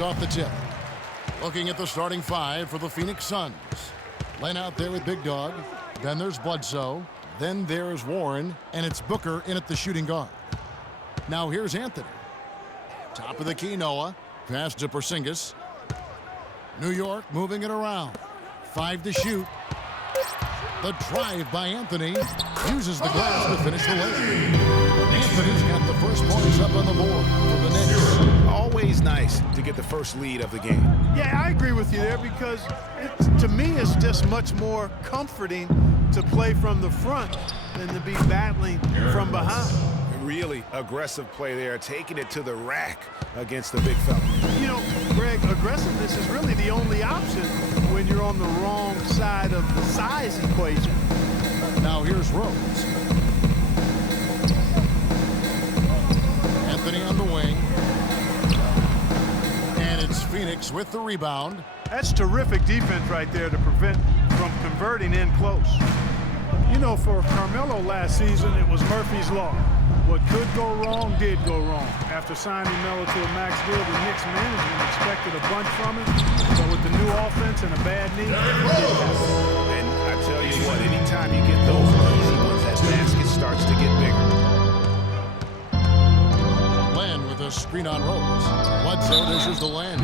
Knicks off the tip. Looking at the starting five for the Phoenix Suns. Len out there with Big Dog. Then there's Bledsoe. Then there's Warren. And it's Booker in at the shooting guard. Now here's Anthony. Top of the key, Noah. Pass to Porzingis. New York moving it around. 5 to shoot. The drive by Anthony. Uses the glass to finish the lane. Anthony's got the first points up on the board for the Knicks. Always nice to get the first lead of the game. Yeah, I agree with you there because to me it's just much more comforting to play from the front than to be battling from behind. Really aggressive play there, taking it to the rack against the big fella. You know, Greg, aggressiveness is really the only option when you're on the wrong side of the size equation. Now here's Rose. Anthony on the wing. And it's Phoenix with the rebound. That's terrific defense right there to prevent from converting in close. You know, for Carmelo last season, it was Murphy's Law. What could go wrong did go wrong. After signing Melo to a max deal, the Knicks management expected a bunch from him. But with the new offense and a bad knee, and I tell you what, anytime you get those easy ones, that basket starts to get bigger. Len with a screen on Rose. Bledsoe dishes the Len.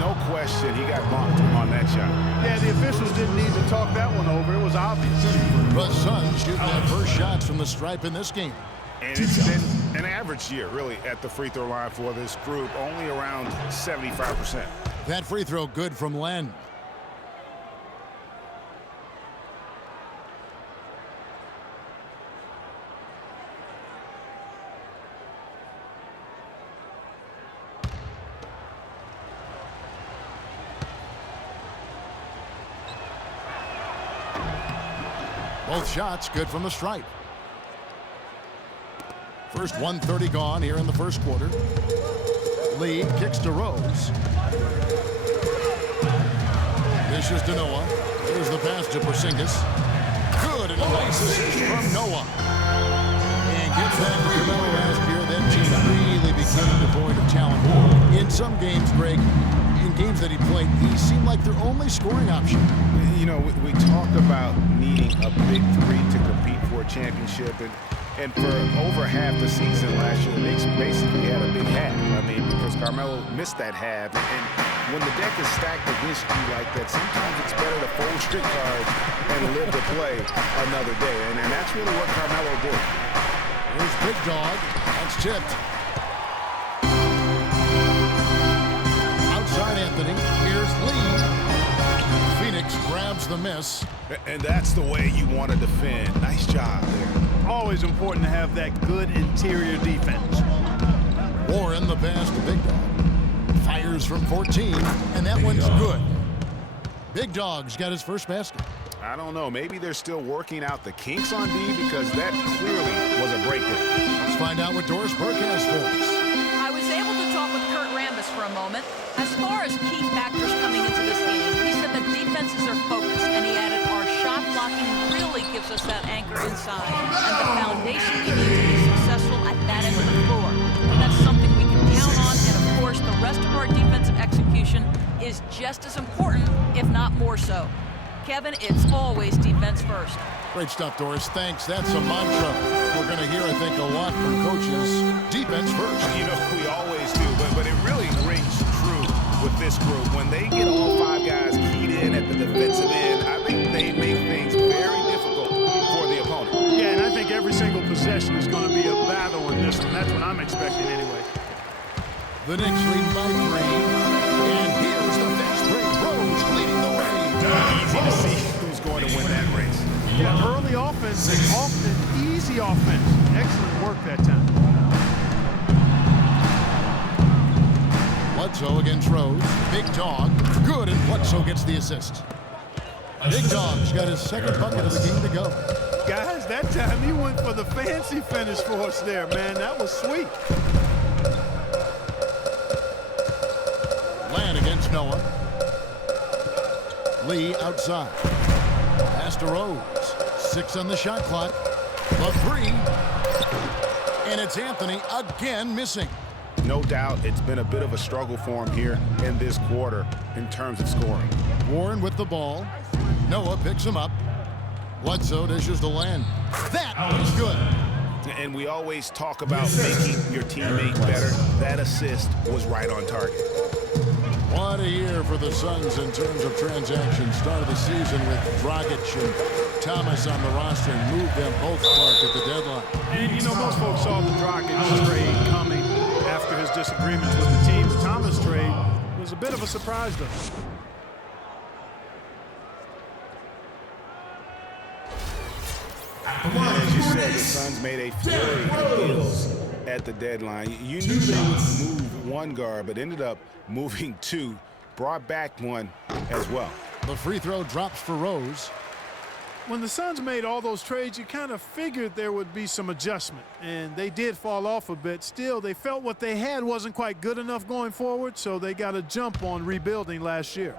No question, he got bumped on that shot. Yeah, the officials didn't need to talk that one over. It was obvious. The Suns shooting their first shots from the stripe in this game. And it's been an average year, really, at the free throw line for this group, only around 75%. That free throw good from Len. Both shots good from the stripe. First 1:30 gone here in the first quarter. Lee kicks to Rose. Dishes to Noah. Here's the pass to Porzingis. Good, and a nice assist from Noah. And gets back to Carmelo last year. That team really became devoid of talent. In some games, Greg, in games that he played, he seemed like their only scoring option. You know, we talked about needing a big three to compete for a championship, and for over half the season last year, the Knicks basically had a big half. I mean, because Carmelo missed that half. And when the deck is stacked against you like that, sometimes it's better to fold strict cards and live to play another day. And that's really what Carmelo did. Here's Big Dog. That's tipped. Outside Anthony. Here's Lee. Phoenix grabs the miss. And that's the way you want to defend. Nice job there. Always important to have that good interior defense. Warren the pass to Big Dog. Fires from 14, and that one's good. Big Dog's got his first basket. I don't know. Maybe they're still working out the kinks on D because that clearly was a breakdown. Let's find out what Doris Burke has for us. I was able to talk with Kurt Rambis for a moment. As far as key factors coming into this game, he said the defenses are focused, and he added our shot blocking really gives us that anchor inside and the foundation we need to be successful at that end of the floor. And that's something we can count on, and of course the rest of our defensive execution is just as important, if not more so. Kevin, it's always defense first. Great stuff, Doris. Thanks. That's a mantra we're going to hear, I think, a lot from coaches. Defense first. You know, we always do, but it really rings true with this group. When they get all 5 guys keyed in at the defensive end, I think they make things very difficult for the opponent. Yeah, and I think every single possession is going to be a battle in this one. That's what I'm expecting anyway. The Knicks lead by 3. And here's the fast break. Rose leading the way. Easy to see who's going to win that race. Yeah, early offense is often easy offense. Excellent work that time. Bledsoe against Rose. Big Dog. Good, and Bledsoe gets the assist. Big Dog's got his second bucket of the game to go. Guys, that time he went for the fancy finish for us there, man. That was sweet. Land against Noah. Lee outside. Pass to Rose. 6 on the shot clock. The 3. And it's Anthony again missing. no doubt it's been a bit of a struggle for him here in this quarter in terms of scoring. Warren with the ball. Noah picks him up. Bledsoe dishes the land. That is good. And we always talk about making your teammate better. That assist was right on target. What a year for the Suns in terms of transactions. Start of the season with Dragic and Thomas on the roster and moved them both apart at the deadline. And, you know, most folks saw the Dragic trade coming after his disagreements with the team. The Thomas trade was a bit of a surprise, though. As you said, the Suns made a flurry of deals at the deadline. You knew they would move one guard, but ended up moving two. Brought back one as well. The free throw drops for Rose. When the Suns made all those trades, you kind of figured there would be some adjustment, and they did fall off a bit. Still, they felt what they had wasn't quite good enough going forward, so they got a jump on rebuilding last year.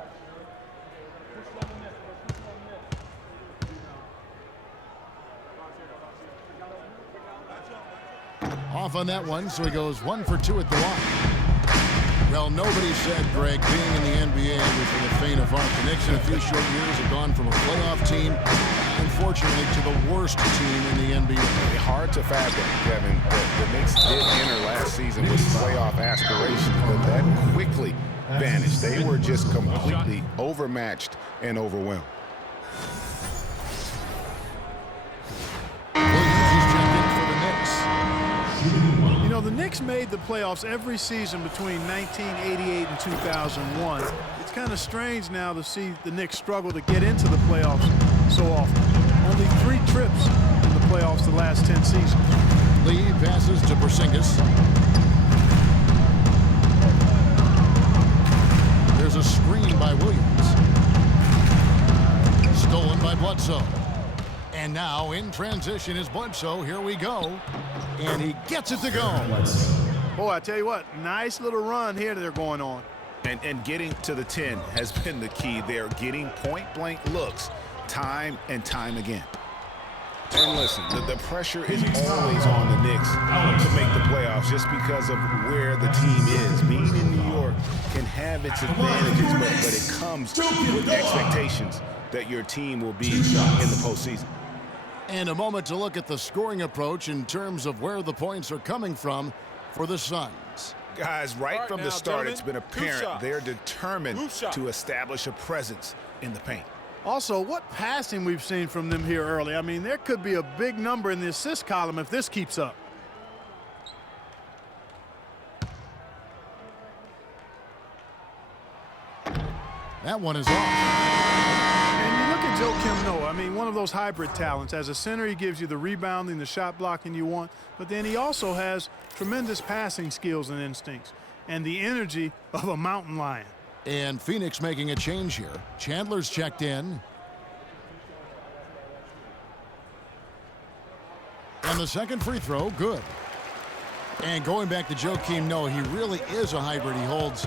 Off on that one, so he goes 1 for 2 at the line. Well, nobody said, Greg, being in the NBA was for the faint of heart. The Knicks in a few short years have gone from a playoff team, unfortunately, to the worst team in the NBA. Hard to fathom, Kevin. The Knicks did enter last season with playoff aspirations, but that quickly vanished. They were just completely overmatched and overwhelmed. You know, the Knicks made the playoffs every season between 1988 and 2001. It's kind of strange now to see the Knicks struggle to get into the playoffs so often. Only 3 trips in the playoffs the last 10 seasons. Lee passes to Porzingis. There's a screen by Williams. Stolen by Bledsoe. And now in transition is Bledsoe. Here we go. And he gets it to go. Boy, I tell you what, nice little run here they're going on. And getting to the 10 has been the key. They're getting point-blank looks time and time again. And listen, the pressure is always on the Knicks to make the playoffs just because of where the team is. Being in New York can have its advantages, but it comes with expectations that your team will be in the postseason. And a moment to look at the scoring approach in terms of where the points are coming from for the Suns. Guys, right from the start, it's been apparent they're determined to establish a presence in the paint. Also, what passing we've seen from them here early. I mean, there could be a big number in the assist column if this keeps up. That one is off. Joakim Noah, I mean, one of those hybrid talents. As a center, he gives you the rebounding, the shot blocking you want, but then he also has tremendous passing skills and instincts and the energy of a mountain lion. And Phoenix making a change here. Chandler's checked in. And the second free throw, good. And going back to Joakim Noah, he really is a hybrid. He holds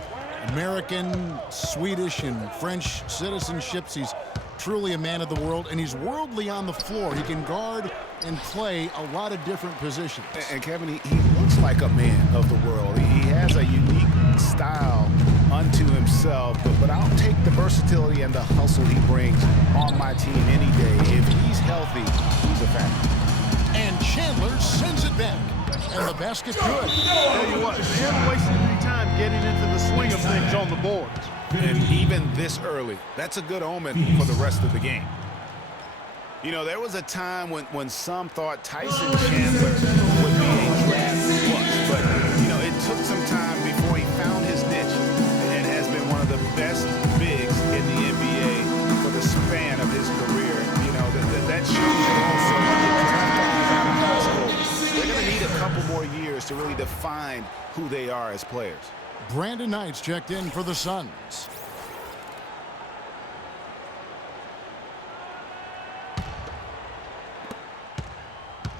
American, Swedish, and French citizenships. He's truly a man of the world, and he's worldly on the floor. He can guard and play a lot of different positions. And Kevin, he looks like a man of the world. He has a unique style unto himself, but I'll take the versatility and the hustle he brings on my team any day. If he's healthy, he's a factor. And Chandler sends it back. And the basket good. Tell you what, they haven't wasted any time getting into the swing of things on the boards. And even this early, that's a good omen for the rest of the game. You know, there was a time when some thought Tyson Chandler would be a draft plus, but, you know, it took some time before he found his niche and has been one of the best bigs in the NBA for the span of his career. You know, that shows you also when you draft guys out of high school, they're going to need a couple more years to really define who they are as players. Brandon Knight's checked in for the Suns.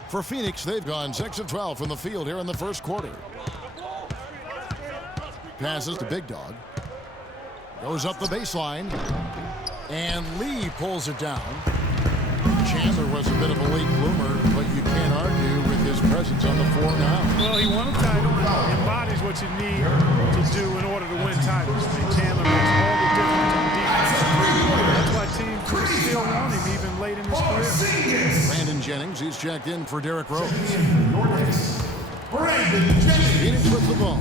For Phoenix, they've gone 6 of 12 from the field here in the first quarter. Passes to Big Dog. Goes up the baseline. And Lee pulls it down. Chandler was a bit of a late bloomer, but you can't argue with his presence on the floor now. Well, he won a title, embodies what you need to do in order to win titles. Chandler makes all the difference on defense. That's why teams still want him even late in his career. Brandon Jennings, he's checked in for Derrick Rose. Brandon Jennings. Phoenix with the ball.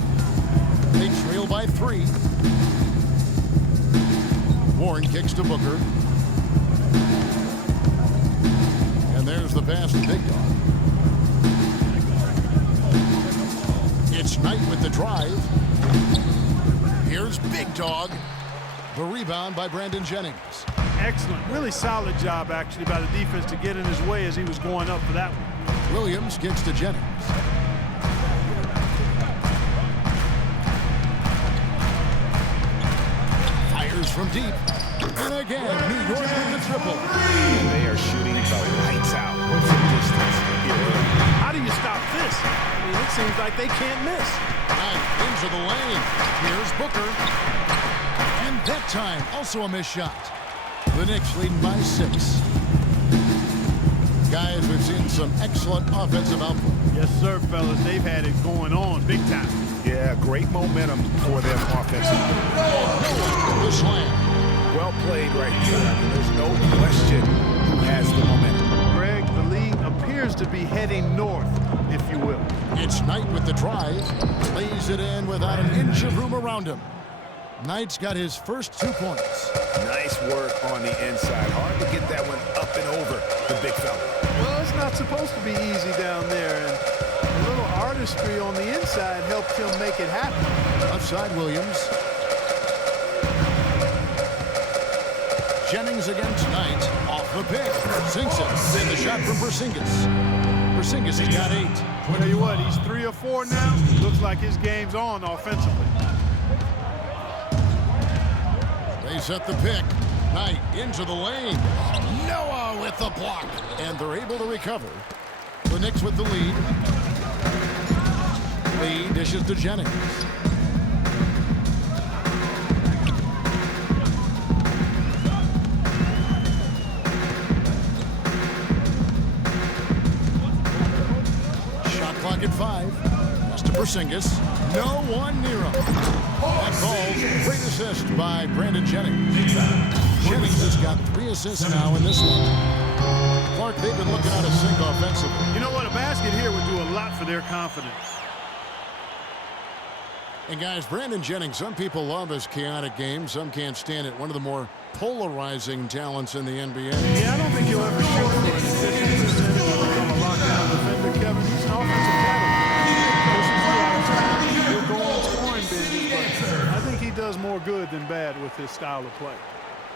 They trail by 3. Warren kicks to Booker. And there's the pass to Big Dog. It's Knight with the drive. Here's Big Dog. The rebound by Brandon Jennings. Excellent, really solid job actually by the defense to get in his way as he was going up for that one. Williams gets to Jennings. Fires from deep. And again, New York with the triple. And they are shooting the lights out from distance here. How do you stop this? I mean, it seems like they can't miss. Knight into the lane. Here's Booker. And that time, also a missed shot. The Knicks leading by 6. Guys, we've seen some excellent offensive output. Yes, sir, fellas. They've had it going on big time. Yeah, great momentum for them offensively. The slam. Well played right here. There's no question who has the momentum. Greg, the league appears to be heading north, if you will. It's Knight with the drive. Lays it in without an inch of room around him. Knight's got his first 2 points. Nice work on the inside. Hard to get that one up and over the big fella. Well, it's not supposed to be easy down there, and a little artistry on the inside helped him make it happen. Outside Williams. Jennings against Knight. Off the pick. Sinks it. Then the shot from Porzingis. Porzingis has got 8. I'll tell you what, he's 3 or 4 now. Looks like his game's on offensively. They set the pick. Knight into the lane. Noah with the block. And they're able to recover. The Knicks with the lead. Lee dishes to Jennings. Shot clock at 5. Pass to Porzingis. No one near him. That ball, great assist by Brandon Jennings. Jennings has got 3 assists now in this one. Clark, they've been looking out of sync offensively. You know what? A basket here would do a lot for their confidence. And guys, Brandon Jennings, some people love his chaotic game. Some can't stand it. One of the more polarizing talents in the NBA. Yeah, I don't think you'll ever shoot for an efficient percentage when become a lockdown defender, Kevin. He's an offensive player. He'll go on scoring binges, but I think he does more good than bad with his style of play.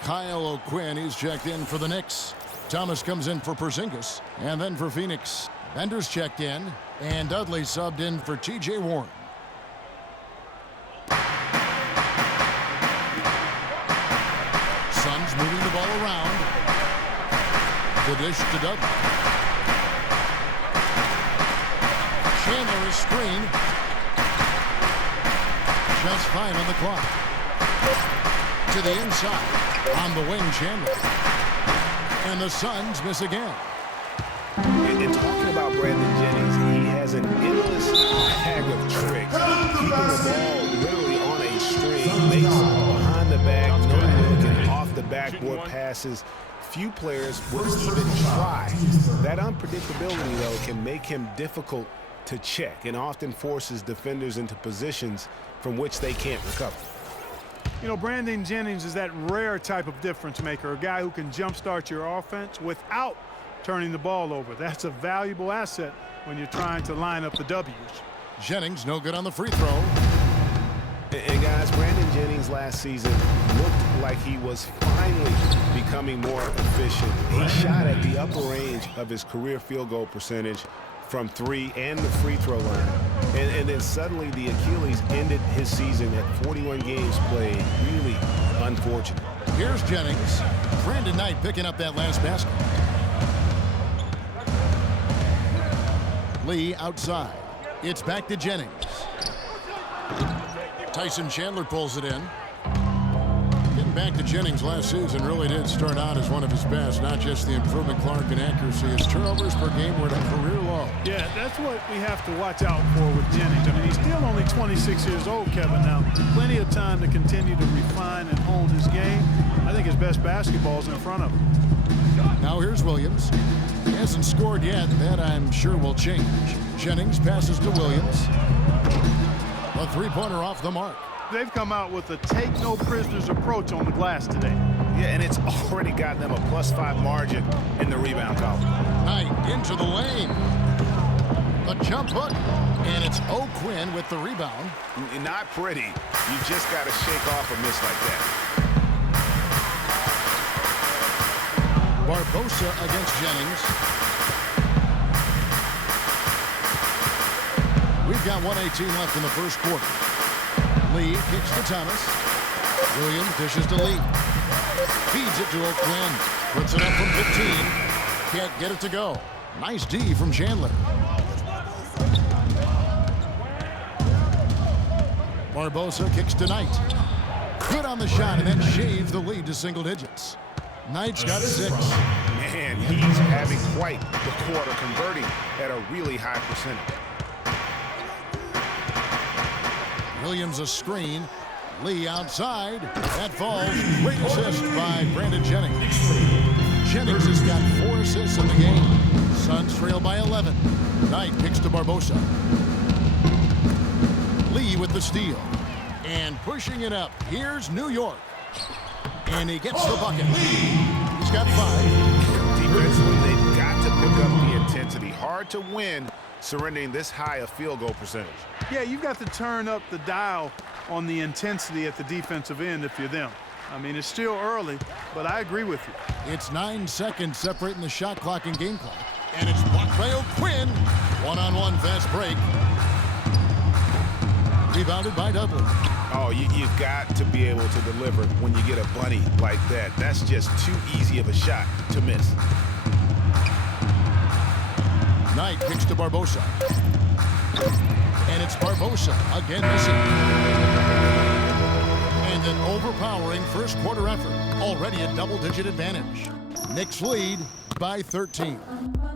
Kyle O'Quinn, he's checked in for the Knicks. Thomas comes in for Porzingis. And then for Phoenix, Bender's checked in. And Dudley subbed in for T.J. Warren. Suns moving the ball around. The dish to Dudley. Chandler is screened. Just 5 on the clock. To the inside. On the wing, Chandler. And the Suns miss again. And talking about Brandon Jennings, he has an endless bag of tricks. Keeping the ball literally on a string. Makes behind the back, no looking off the backboard passes. Few players will even try. That unpredictability, though, can make him difficult to check and often forces defenders into positions from which they can't recover. You know, Brandon Jennings is that rare type of difference maker, a guy who can jumpstart your offense without turning the ball over. That's a valuable asset when you're trying to line up the W's. Jennings no good on the free throw. And guys, Brandon Jennings last season looked like he was finally becoming more efficient. He shot at the upper range of his career field goal percentage from 3 and the free throw line. And then suddenly the Achilles ended his season at 41 games played. Really unfortunate. Here's Jennings. Brandon Knight picking up that last basket. Lee outside. It's back to Jennings. Tyson Chandler pulls it in. Getting Getting back to Jennings last season really did start out as one of his best. Not just the improvement, Clark, in accuracy. His turnovers per game were at a career low. Yeah, that's what we have to watch out for with Jennings. I mean, he's still only 26 years old, Kevin. Now, plenty of time to continue to refine and hone his game. I think his best basketball is in front of him. Now here's Williams. He hasn't scored yet. That, I'm sure, will change. Jennings passes to Williams. A three-pointer off the mark. They've come out with a take-no-prisoners approach on the glass today. Yeah, and it's already gotten them a +5 margin in the rebound column. Knight into the lane. A jump hook. And it's O'Quinn with the rebound. Not pretty. You just got to shake off a miss like that. Barbosa against Jennings. We've got 1:18 left in the first quarter. Lee kicks to Thomas. Williams dishes to Lee. Feeds it to O'Quinn. Puts it up from 15. Can't get it to go. Nice D from Chandler. Barbosa kicks to Knight. Good on the shot, and that shaves the lead to single digits. Knight's got 6. Man, he's having quite the quarter, converting at a really high percentage. Williams a screen. Lee outside. That falls. Great assist by Brandon Jennings. Jennings has got 4 assists in the game. Suns trail by 11. Knight kicks to Barbosa. Lee with the steal. And pushing it up. Here's New York. And he gets the bucket. He's got 5. Defensively, they've got to pick up the intensity. Hard to win surrendering this high a field goal percentage. Yeah, you've got to turn up the dial on the intensity at the defensive end if you're them. I mean, it's still early, but I agree with you. It's 9 seconds separating the shot clock and game clock. And it's blocked by O'Quinn. One-on-one fast break. Rebounded by Dudley. Oh, you've got to be able to deliver when you get a bunny like that. That's just too easy of a shot to miss. Knight kicks to Barbosa. And it's Barbosa again missing. And an overpowering first quarter effort. Already a double-digit advantage. Knicks lead by 13.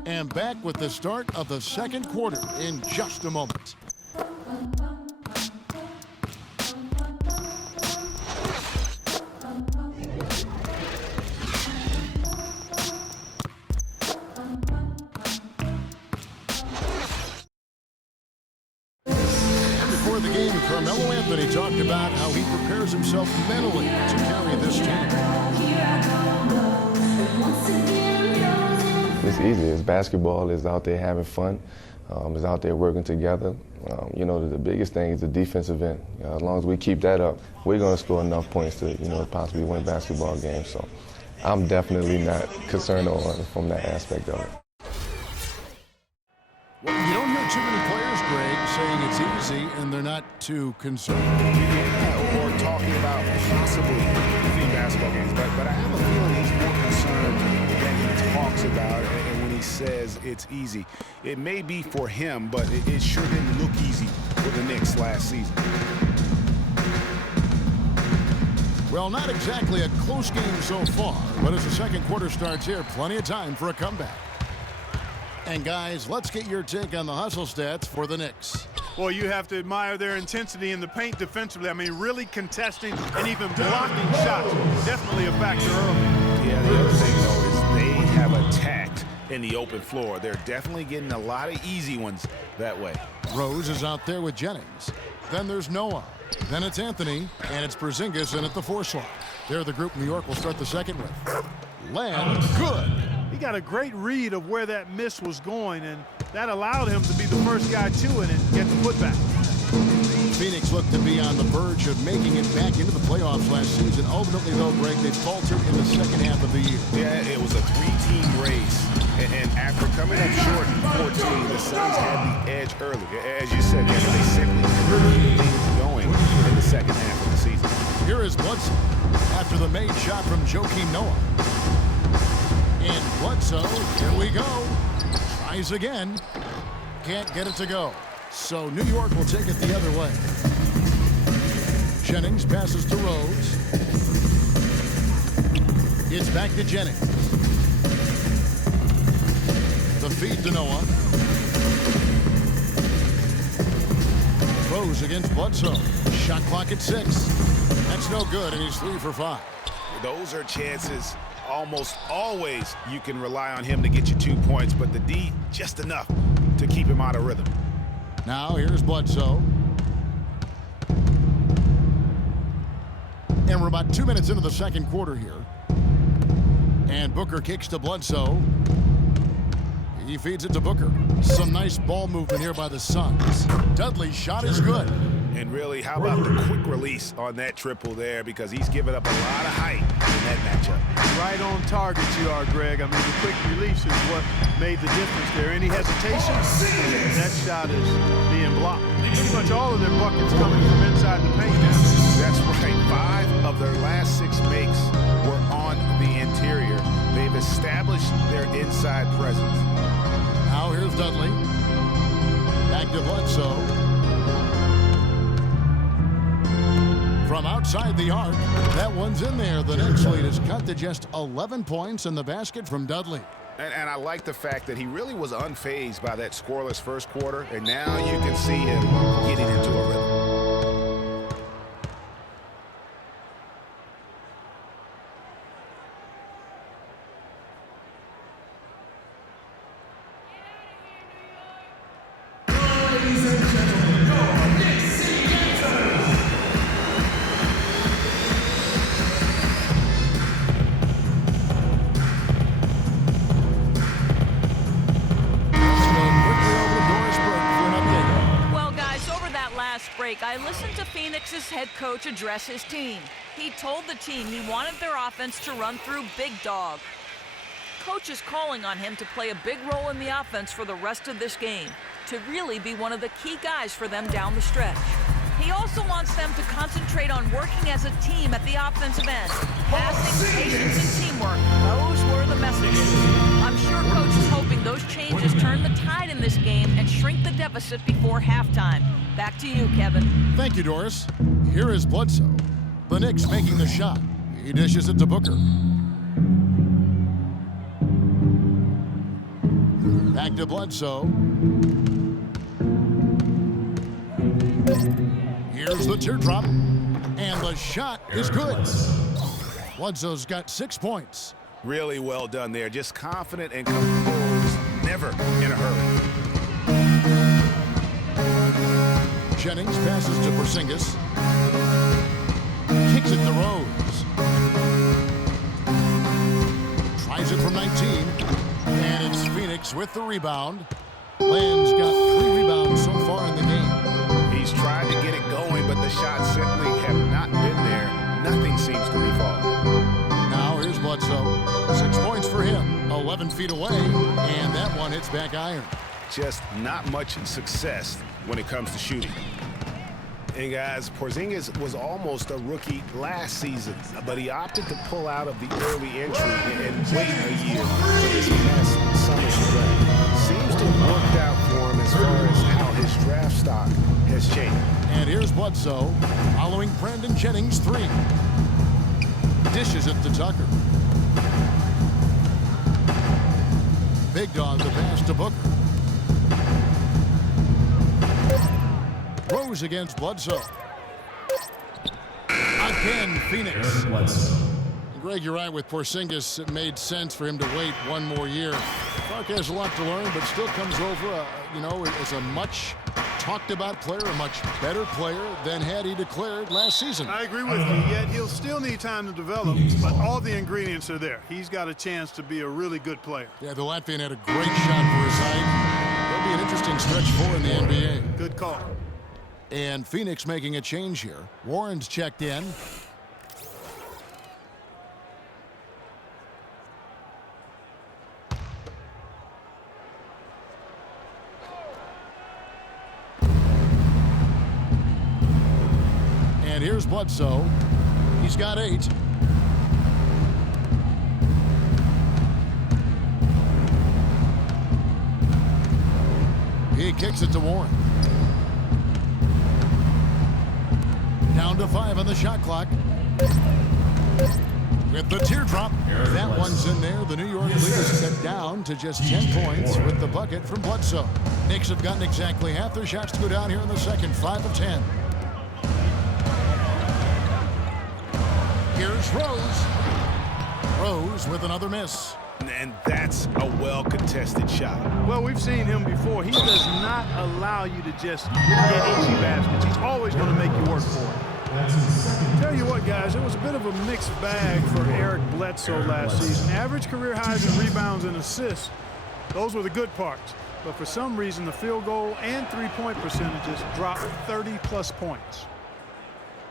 And back with the start of the second quarter in just a moment. Carmelo Anthony talked about how he prepares himself mentally to carry this team. It's easy. It's basketball. It's out there having fun. It's out there working together. You know, the biggest thing is the defensive end. As long as we keep that up, we're going to score enough points to, possibly win basketball games. So I'm definitely not concerned from that aspect of it. Well, you don't hear too many players, Greg, saying it's easy and they're not too concerned. Or talking about possibly winning basketball games. But I have a feeling he's more concerned than he talks about and when he says it's easy. It may be for him, but it sure didn't look easy for the Knicks last season. Well, not exactly a close game so far, but as the second quarter starts here, plenty of time for a comeback. And guys, let's get your take on the hustle stats for the Knicks. Well, you have to admire their intensity in the paint defensively. I mean, really contesting and even blocking shots. Definitely a factor early. Yeah, the other thing, though, is they have attacked in the open floor. They're definitely getting a lot of easy ones that way. Rose is out there with Jennings. Then there's Noah. Then it's Anthony, and it's Porzingis in at the 4 slot. They're the group New York will start the second with. Lamb, good. He got a great read of where that miss was going, and that allowed him to be the first guy to it and get the putback. Phoenix looked to be on the verge of making it back into the playoffs last season. Ultimately, though, Greg, they faltered in the second half of the year. Yeah, it was a 3-team race. And after coming up short in 14, the Suns had the edge early. As you said, they simply couldn't get things going in the second half of the season. Here is Bledsoe after the made shot from Joakim Noah. And Bledsoe, here we go. Tries again. Can't get it to go. So New York will take it the other way. Jennings passes to Rose. It's back to Jennings. The feed to Noah. Rose against Bledsoe. Shot clock at 6. That's no good, and he's 3 for 5. Those are chances almost always you can rely on him to get you 2 points, but the D just enough to keep him out of rhythm. Now here's Bledsoe. And we're about 2 minutes into the second quarter here. And Booker kicks to Bledsoe. He feeds it to Booker. Some nice ball movement here by the Suns. Dudley's shot is good. And really, how about the quick release on that triple there, because he's given up a lot of height in that matchup. Right on target you are, Greg. I mean, the quick release is what made the difference there. Any hesitation? That shot is being blocked. Pretty much all of their buckets coming from inside the paint now. That's right. 5 of their last 6 makes were on the interior. They've established their inside presence. Now here's Dudley. Back to Bledsoe. From outside the arc, that one's in there. The Knicks lead is cut to just 11 points in the basket from Dudley. And I like the fact that he really was unfazed by that scoreless first quarter, and now you can see him getting into a rhythm. I listened to Phoenix's head coach address his team. He told the team he wanted their offense to run through Big Dog. Coach is calling on him to play a big role in the offense for the rest of this game, to really be one of the key guys for them down the stretch. He also wants them to concentrate on working as a team at the offensive end. Passing, patience, and teamwork, those were the messages. I'm sure Coach is hoping those changes turn the tide in this game and shrink the deficit before halftime. Back to you, Kevin. Thank you, Doris. Here is Bledsoe. The Knicks making the shot. He dishes it to Booker. Back to Bledsoe. Here's the teardrop. And the shot is good. Bledsoe's got 6 points. Really well done there. Just confident and composed. Never in a hurry. Jennings passes to Porzingis. Kicks it to Rose. Tries it from 19. And it's Phoenix with the rebound. Land's got 3 rebounds so far in the game. He's tried to get it going, but the shots simply have not been there. Nothing seems to be falling. Now here's Bledsoe. 6 points for him. 11 feet away. And that one hits back iron. Just not much success when it comes to shooting. And guys, Porzingis was almost a rookie last season, but he opted to pull out of the early entry and wait a year for this past summer's draft. Seems to have worked out for him as far as how his draft stock has changed. And here's Bledsoe following Brandon Jennings' 3. Dishes it to Tucker. Big Dog the pass to Booker. Rose against Bledsoe. Again, Phoenix. Greg, you're right with Porzingis. It made sense for him to wait one more year. Clark has a lot to learn, but still comes over, as a much talked about player, a much better player than had he declared last season. I agree with you, yet he'll still need time to develop, but all the ingredients are there. He's got a chance to be a really good player. Yeah, the Latvian had a great shot for his height. There'll be an interesting stretch for in the NBA. Good call. And Phoenix making a change here. Warren's checked in. And here's Bledsoe. He's got 8. He kicks it to Warren. Down to 5 on the shot clock. with the teardrop. That one's in there. The New York lead is cut down to just 10 points with the bucket from Bledsoe. Knicks have gotten exactly half their shots to go down here in the second, 5 of 10. Here's Rose. Rose with another miss. And that's a well-contested shot. Well, we've seen him before. He does not allow you to just get easy baskets. He's always going to make you work for it. Tell you what, guys, it was a bit of a mixed bag for Eric Bledsoe last season. Average career highs in rebounds and assists. Those were the good parts. But for some reason, the field goal and three-point percentages dropped 30-plus points.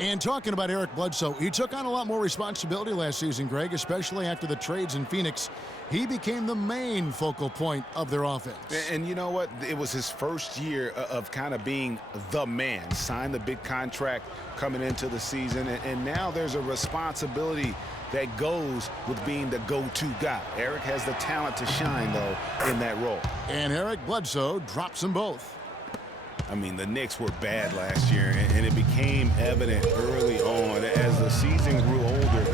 And talking about Eric Bledsoe, he took on a lot more responsibility last season, Greg, especially after the trades in Phoenix. He became the main focal point of their offense. And you know what? It was his first year of kind of being the man. Signed the big contract coming into the season, and now there's a responsibility that goes with being the go-to guy. Eric has the talent to shine, though, in that role. And Eric Bledsoe drops them both. I mean, the Knicks were bad last year, and it became evident early on as the season grew older,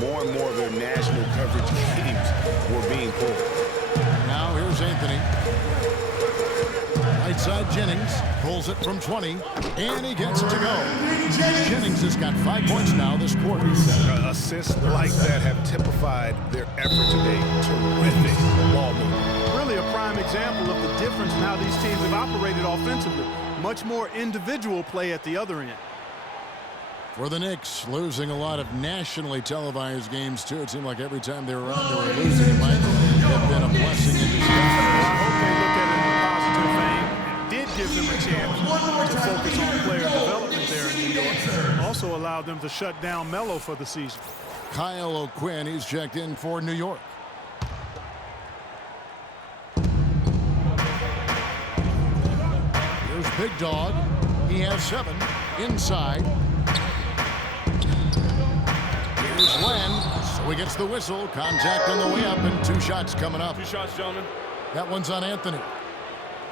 more and more of their national coverage games were being pulled. Now here's Anthony. Right side Jennings pulls it from 20, and he gets it to go. Jennings has got 5 points now this quarter. Assists like that have typified their effort today. Terrific ball movement. Really a prime example of the difference in how these teams have operated offensively. Much more individual play at the other end. For the Knicks, losing a lot of nationally televised games, too. It seemed like every time they were around, they were losing. It might have been a blessing in disguise. I hope they look at it in a positive vein. It did give them a chance to focus on player development there in New York. Also allowed them to shut down Melo for the season. Kyle O'Quinn, he's checked in for New York. Here's Big Dog. He has 7 inside. Here's Len. So he gets the whistle. Contact on the way up, and 2 shots coming up. 2 shots, gentlemen. That one's on Anthony.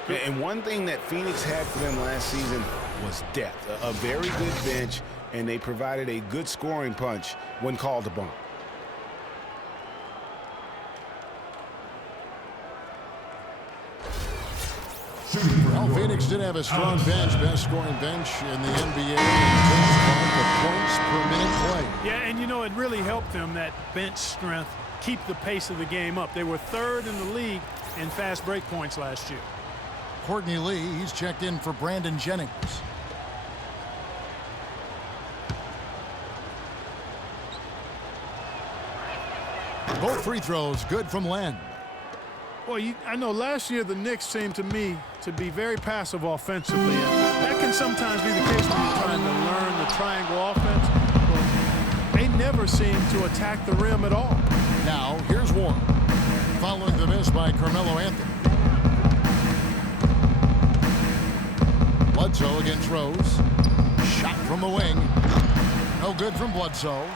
And one thing that Phoenix had for them last season was depth. A very good bench, and they provided a good scoring punch when called upon. Well, Phoenix did have a strong bench, best scoring bench in the NBA in terms of points per minute play. Yeah, and you know, it really helped them, that bench strength, keep the pace of the game up. They were 3rd in the league in fast break points last year. Courtney Lee, he's checked in for Brandon Jennings. Both free throws good from Len. Boy, I know last year the Knicks seemed to me to be very passive offensively. And that can sometimes be the case when you're trying to learn the triangle offense. But they never seem to attack the rim at all. Now, here's Warren. Following the miss by Carmelo Anthony. Bledsoe against Rose. Shot from the wing. No good from Bledsoe.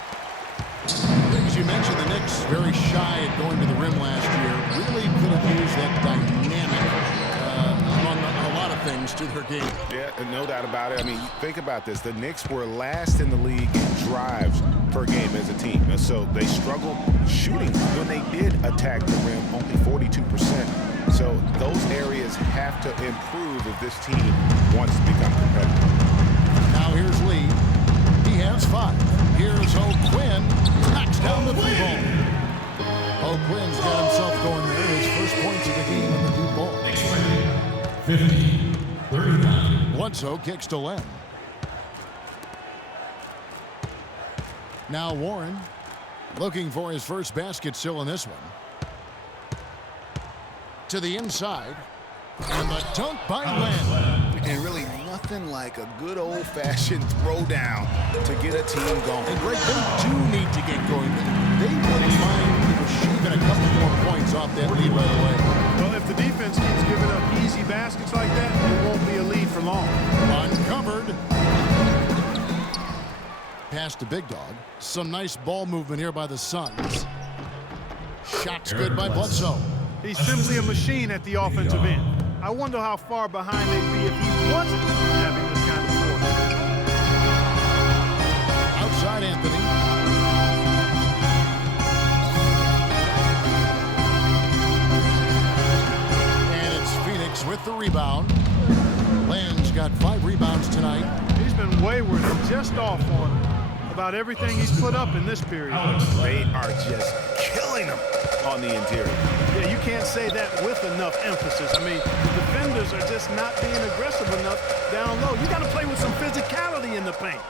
As you mentioned, the Knicks very shy at going to the rim last year. Really could have used that dynamic among a lot of things to their game. Yeah, no doubt about it. I mean, think about this. The Knicks were last in the league in drives per game as a team. And so they struggled shooting. When they did attack the rim, only 42%. So those areas have to improve if this team wants to become competitive. Now here's Lee. He has 5. Here's O'Quinn. Knocks down the 3-ball. O'Quinn's got himself going there. His first points of the game in the deep ball. 50-39. Bledsoe kicks to Len. Now Warren looking for his first basket still in this one. To the inside. And the dunk by Len. And really nothing like a good old-fashioned throwdown to get a team going. And Greg, they do need to get going. They wouldn't mind shaving a couple more points off that lead right away. Well, if the defense keeps giving up easy baskets like that, it won't be a lead for long. Uncovered. Pass to Big Dog. Some nice ball movement here by the Suns. Shots good by Bledsoe. He's simply a machine at the offensive end. I wonder how far behind they'd be if he wasn't having this kind of force. Outside Anthony. rebound. Land's got 5 rebounds tonight. He's been wayward and just off on about everything he's put up in this period. They are just killing him on the interior. Yeah, you can't say that with enough emphasis. I mean, the defenders are just not being aggressive enough down low. You got to play with some physicality in the paint.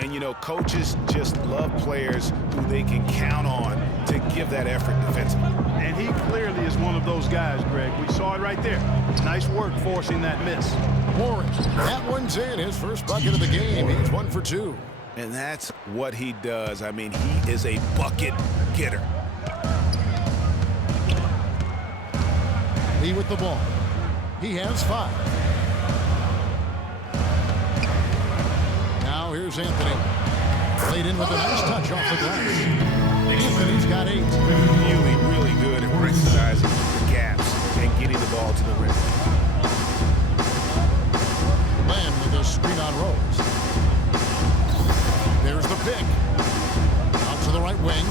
And, you know, coaches just love players who they can count on to give that effort defensively. And he clearly is one of those guys, Greg. We saw it right there. Nice work forcing that miss. Morris, that one's in. His first bucket of the game. He's 1 for 2. And that's what he does. I mean, he is a bucket getter. Lee with the ball. He has 5. Now here's Anthony. Played in with a nice touch off the glass. Anthony's got 8. Really, really good at recognizing the gaps and getting the ball to the rim. Land with a screen on Rose. There's the pick. Out to the right wing.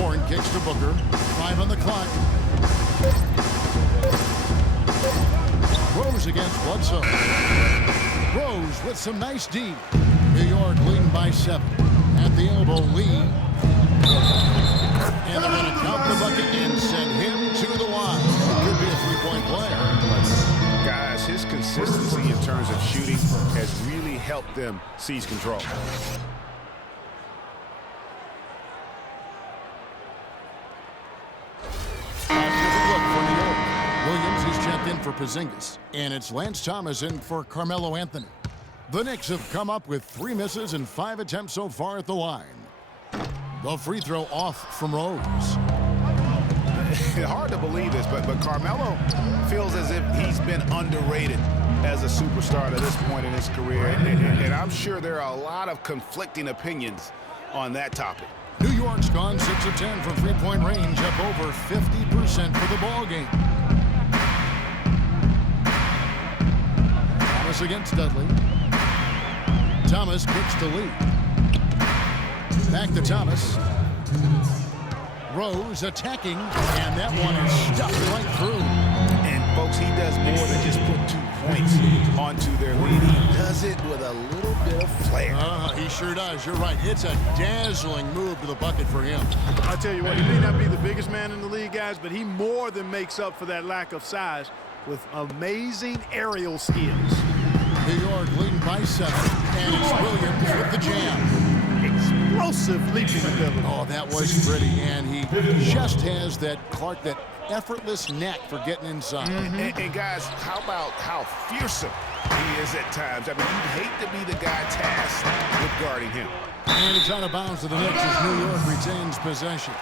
Warren kicks to Booker. 5 on the clock. Rose against Bledsoe. Rose with some nice D. New York leading by 7. At the elbow, Lee. And they're going to count the bucket and send him to the line. Could be a 3-point player. Guys, his consistency in terms of shooting has really helped them seize control. In for Porzingis, and it's Lance Thomas in for Carmelo Anthony. The Knicks have come up with 3 misses and 5 attempts so far at the line. The free throw off from Rose. Hard to believe this, but Carmelo feels as if he's been underrated as a superstar to this point in his career, and I'm sure there are a lot of conflicting opinions on that topic. New York's gone 6 of 10 from 3-point range, up over 50% for the ball game. Thomas against Dudley. Thomas kicks to Lee. Back to Thomas. Rose attacking, and that one is stuffed right through. And folks, he does more than just put 2 points onto their lead. He does it with a little bit of flair. He sure does. You're right. It's a dazzling move to the bucket for him. I tell you what, he may not be the biggest man in the league, guys, but he more than makes up for that lack of size with amazing aerial skills. New York leading by 7, and it's Williams with the jam. Explosive leaping ability. Oh, that was pretty, and he just has that effortless knack for getting inside. And guys, how about how fearsome he is at times? I mean, you'd hate to be the guy tasked with guarding him. And it's out of bounds to the Knicks as New York retains possession.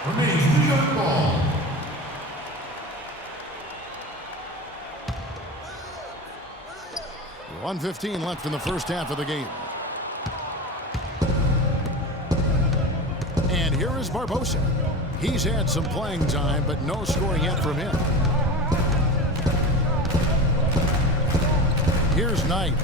1:15 left in the first half of the game. And here is Barbosa. He's had some playing time, but no scoring yet from him. Here's Knight.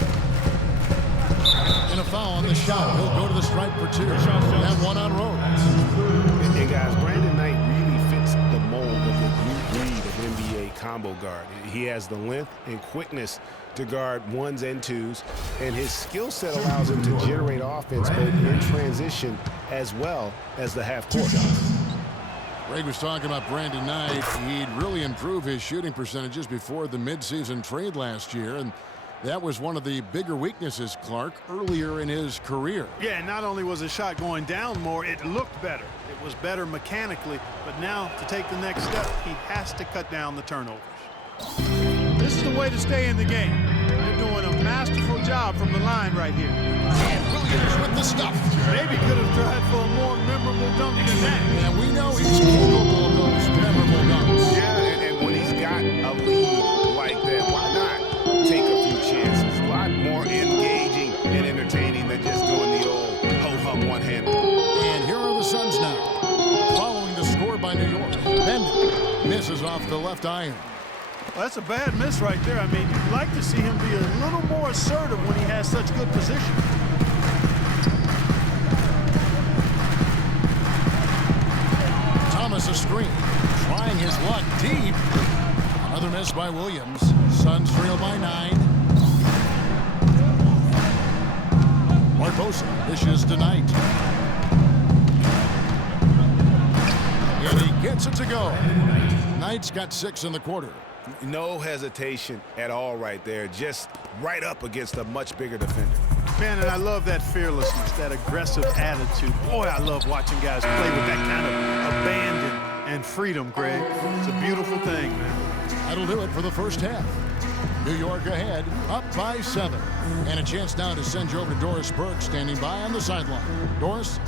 And a foul on the shot. He'll go to the stripe for 2. That one on Rose. And guys, Brandon Knight really fits the mold of the new breed of NBA combo guard. He has the length and quickness to guard 1s and 2s, and his skill set allows him to generate offense both in transition as well as the half court. Greg was talking about Brandon Knight. He'd really improved his shooting percentages before the midseason trade last year, and that was one of the bigger weaknesses, Clark, earlier in his career. Yeah, and not only was his shot going down more, it looked better. It was better mechanically, but now to take the next step, he has to cut down the turnovers. This is the way to stay in the game. They're doing a masterful job from the line right here. And Williams with the stuff. Maybe could have tried for a more memorable dunk than that. And we know he's capable of those memorable dunks. Yeah, and when he's got a lead like that, why not take a few chances? A lot more engaging and entertaining than just doing the old ho-hum one-hander. And here are the Suns now. Following the score by New York. Bender misses off the left iron. Well, that's a bad miss right there. I mean, you'd like to see him be a little more assertive when he has such good position. Thomas a screen, trying his luck deep. Another miss by Williams. Suns trail by 9. Barbosa dishes to Knight. And he gets it to go. Knight's got 6 in the quarter. No hesitation at all right there. Just right up against a much bigger defender. Man, and I love that fearlessness, that aggressive attitude. Boy, I love watching guys play with that kind of abandon and freedom, Greg. It's a beautiful thing, man. That'll do it for the first half. New York ahead, up by 7. And a chance now to send you over to Doris Burke, standing by on the sideline. Doris?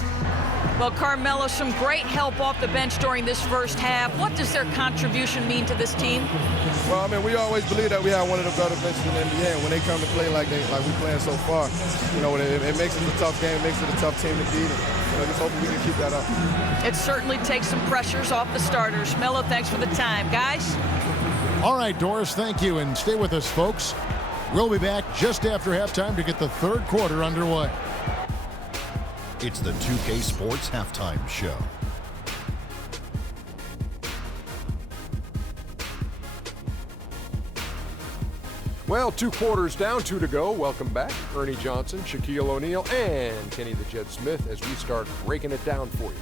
Well, Carmelo, some great help off the bench during this first half. What does their contribution mean to this team? Well, I mean, we always believe that we have one of the better benches in the NBA. When they come to play like we're playing so far, you know, it makes it a tough game, makes it a tough team to beat. You know, just hoping we can keep that up. It certainly takes some pressures off the starters. Melo, thanks for the time. Guys? All right, Doris, thank you, and stay with us, folks. We'll be back just after halftime to get the third quarter underway. It's the 2K Sports Halftime Show. Well, 2 quarters down, 2 to go. Welcome back. Ernie Johnson, Shaquille O'Neal, and Kenny the Jet Smith as we start breaking it down for you.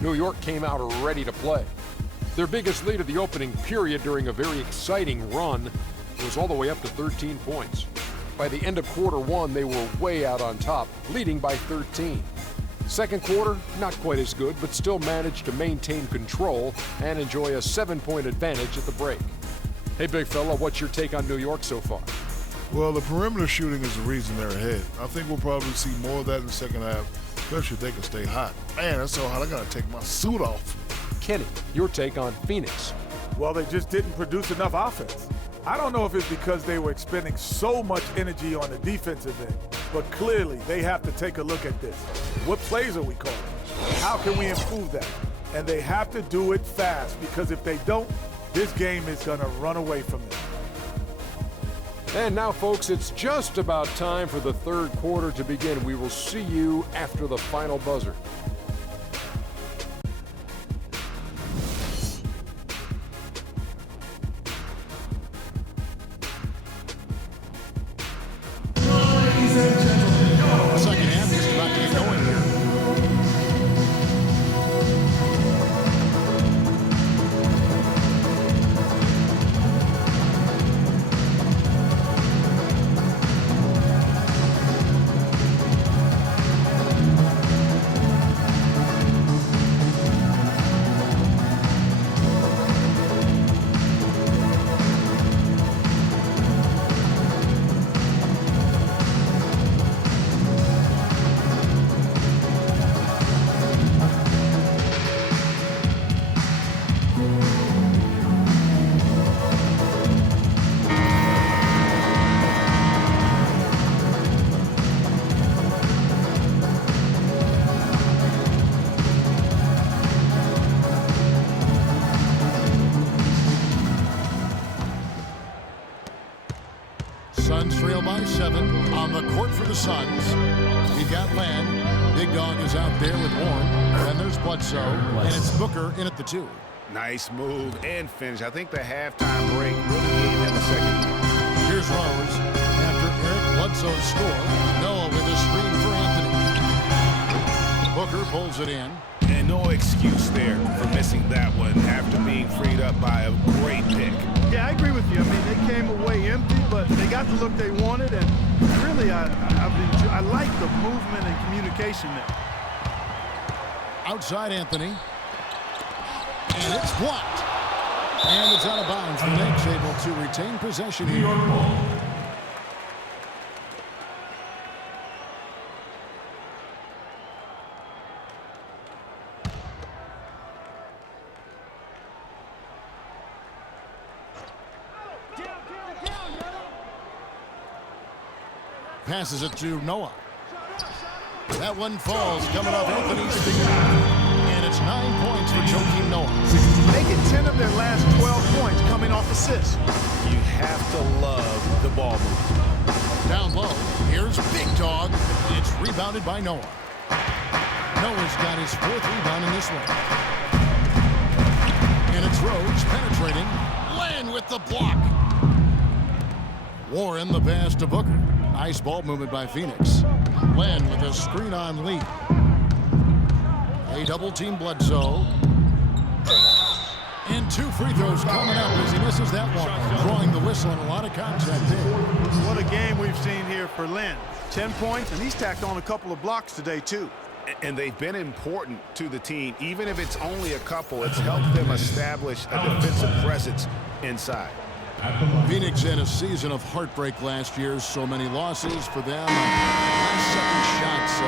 New York came out ready to play. Their biggest lead of the opening period during a very exciting run was all the way up to 13 points. By the end of quarter 1, they were way out on top, leading by 13. Second quarter, not quite as good, but still managed to maintain control and enjoy a 7-point advantage at the break. Hey, big fella, what's your take on New York so far? Well, the perimeter shooting is the reason they're ahead. I think we'll probably see more of that in the second half, especially if they can stay hot. Man, that's so hot, I gotta take my suit off. Kenny, your take on Phoenix. Well, they just didn't produce enough offense. I don't know if it's because they were expending so much energy on the defensive end, but clearly they have to take a look at this. What plays are we calling? How can we improve that? And they have to do it fast, because if they don't, this game is going to run away from them. And now, folks, it's just about time for the third quarter to begin. We will see you after the final buzzer. The second half is about to get going here. Suns trail by 7 on the court for the Suns. We've got Land. Big Dog is out there with Warren. Then there's Bledsoe, and it's Booker in at the 2. Nice move and finish. I think the halftime break really gave him a second. Here's Rose. After Eric Bledsoe's score, Noah with a screen for Anthony. Booker pulls it in. And no excuse there for missing that one after being freed up by a great pick. Yeah, I agree with you. I mean, they came away empty, but they got the look they wanted, and really, I like the movement and communication there. Outside Anthony. And it's blocked. And it's out of bounds. The Knicks able to retain possession here. Passes it to Noah. That one falls, coming off Anthony's finger. And it's 9 points for Joakim Noah. Making 10 of their last 12 points coming off assists. You have to love the ball movement. Down low, here's Big Dog. It's rebounded by Noah. Noah's got his 4th rebound in this one. And it's Rose penetrating. Land the block. Warren the pass to Booker. Nice ball movement by Phoenix. Len with a screen on Lee. They double team Bledsoe. And 2 free throws coming up as he misses that one. Drawing the whistle and a lot of contact there. What a game we've seen here for Len. 10 points, and he's tacked on a couple of blocks today, too. And they've been important to the team. Even if it's only a couple, it's helped them establish a defensive presence inside. Phoenix had a season of heartbreak last year. So many losses for them. Last second shots,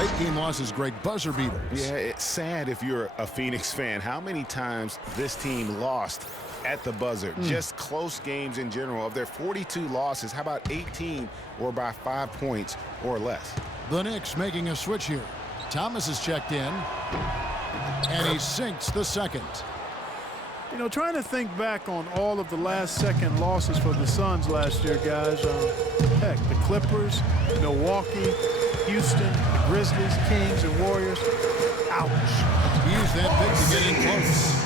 late game losses, Greg, buzzer beaters. Yeah, it's sad if you're a Phoenix fan. How many times this team lost at the buzzer? Just close games in general. Of their 42 losses, how about 18 were by 5 points or less? The Knicks making a switch here. Thomas is checked in, and he sinks the second. You know, trying to think back on all of the last-second losses for the Suns last year, guys. Heck, the Clippers, Milwaukee, Houston, Grizzlies, Kings, and Warriors. Ouch. Use that pick to get in close.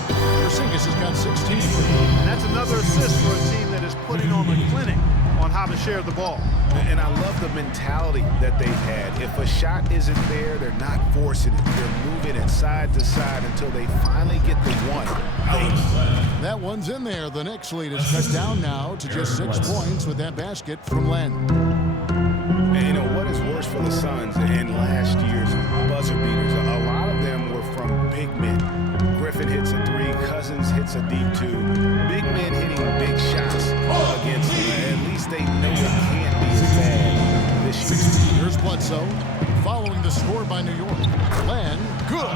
Porzingis has got 16. And that's another assist for a team that is putting on a clinic on how to share the ball. And I love the mentality that they've had. If a shot isn't there, they're not forcing it. They're moving it side to side until they finally get the one. That one's in there. The Knicks lead is cut down now to just 6 points with that basket from Len. And you know what is worse for the Suns in last year's buzzer beaters? A lot of them were from big men. Griffin hits a 3, Cousins hits a deep 2. Big men hitting big shots against them. At least they know it can't be as bad this year. Here's Bledsoe following the score by New York. Len, good.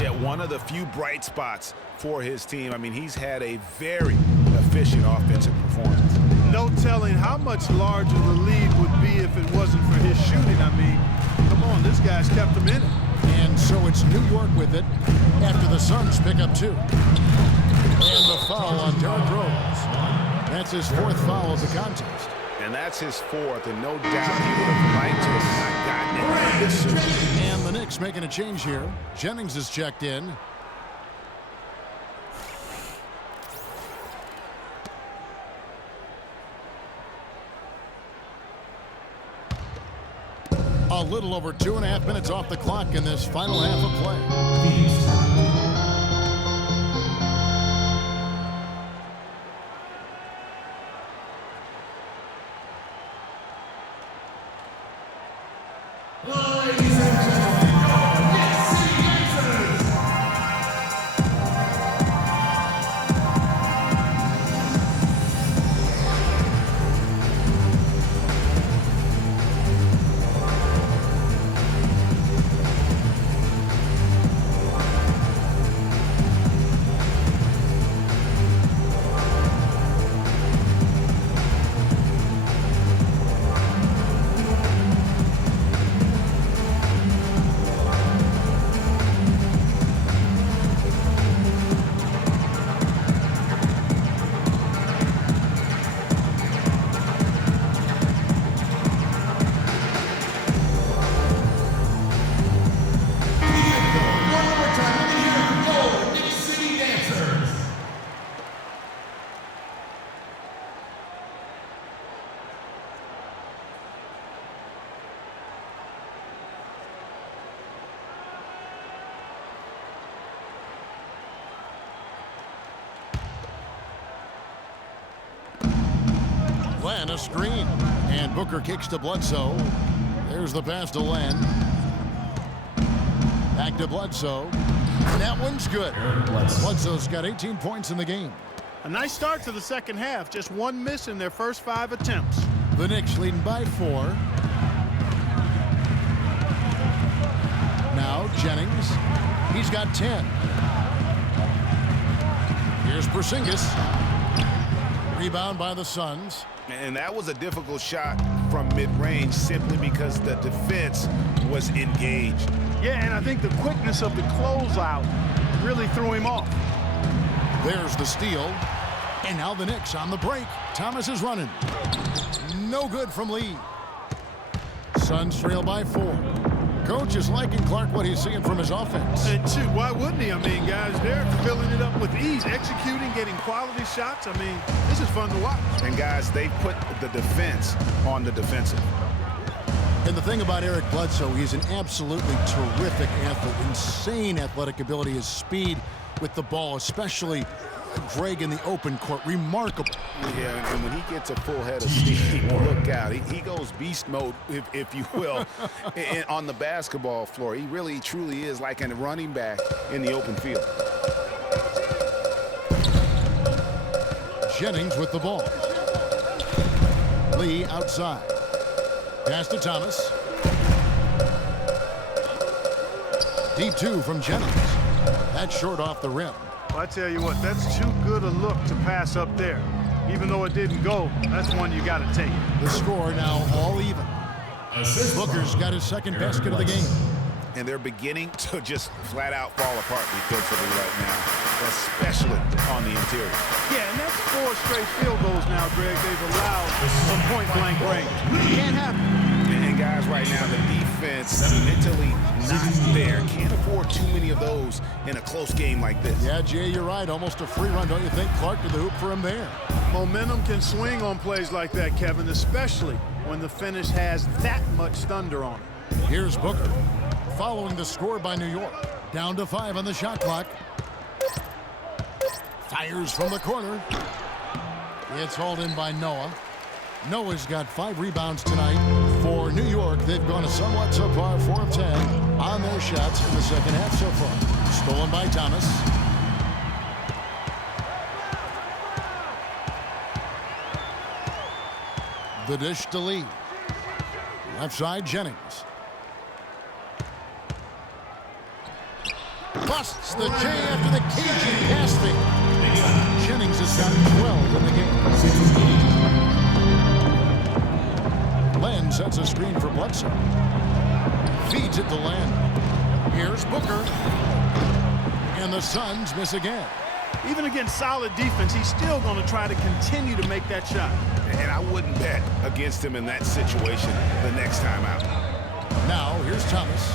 Yeah, one of the few bright spots for his team. I mean, he's had a very efficient offensive performance. No telling how much larger the lead would be if it wasn't for his shooting. I mean, come on, this guy's kept him in it. And so it's New York with it after the Suns pick up 2. And the foul on Derrick Rose. That's his 4th foul of the contest. And that's his 4th, and no doubt he would have liked to have gotten it this soon. And the Knicks making a change here. Jennings is checked in. A little over 2.5 minutes off the clock in this final half of play. Len a screen, and Booker kicks to Bledsoe. There's the pass to Len. Back to Bledsoe. And that one's good. Bledsoe's got 18 points in the game. A nice start to the second half. Just 1 miss in their first 5 attempts. The Knicks leading by 4. Now Jennings. He's got 10. Here's Porzingis. Rebound by the Suns. And that was a difficult shot from mid-range simply because the defense was engaged. Yeah, and I think the quickness of the closeout really threw him off. There's the steal. And now the Knicks on the break. Thomas is running. No good from Lee. Suns trail by 4. Coach is liking Clark what he's seeing from his offense. And shoot, why wouldn't he? I mean, guys, they're filling it up with he's executing, getting quality shots. I mean, this is fun to watch. And guys, they put the defense on the defensive. And the thing about Eric Bledsoe, he's an absolutely terrific athlete. Insane athletic ability, his speed with the ball, especially Greg in the open court. Remarkable. Yeah, and when he gets a full head of steam, look out. He goes beast mode, if you will, on the basketball floor. He really, truly is like a running back in the open field. Jennings with the ball. Lee outside. Pass to Thomas. Deep two from Jennings. That's short off the rim. Well, I tell you what, that's too good a look to pass up there. Even though it didn't go, that's one you got to take. The score now all even. Booker's got his second basket of the game. And they're beginning to just flat out fall apart defensively right now, especially on the interior. Yeah, and that's 4 straight field goals now, Greg. They've allowed from point-blank range. Can't happen. And guys, right now, the defense mentally not there. Can't afford too many of those in a close game like this. Yeah, Jay, you're right. Almost a free run, don't you think? Clark to the hoop for him there. Momentum can swing on plays like that, Kevin, especially when the finish has that much thunder on it. Here's Booker. Following the score by New York. Down to 5 on the shot clock. Fires from the corner. It's hauled in by Noah. Noah's got 5 rebounds tonight. For New York, they've gone a somewhat subpar 4 of 10 on their shots in the second half so far. Stolen by Thomas. The dish to Lee. Left side, Jennings. Busts the J after the cagey pass fake. Jennings has got 12 in the game. Len sets a screen for Bledsoe. Feeds it to Len. Here's Booker. And the Suns miss again. Even against solid defense, he's still going to try to continue to make that shot. And I wouldn't bet against him in that situation the next time out. Now, here's Thomas.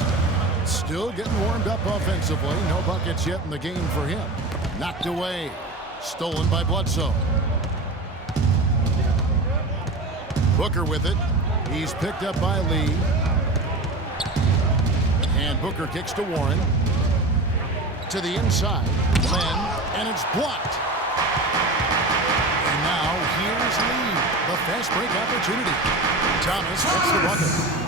Still getting warmed up offensively. No buckets yet in the game for him. Knocked away. Stolen by Bledsoe. Booker with it. He's picked up by Lee. And Booker kicks to Warren. To the inside. Len. And it's blocked. And now here's Lee. The fast break opportunity. Thomas gets the bucket.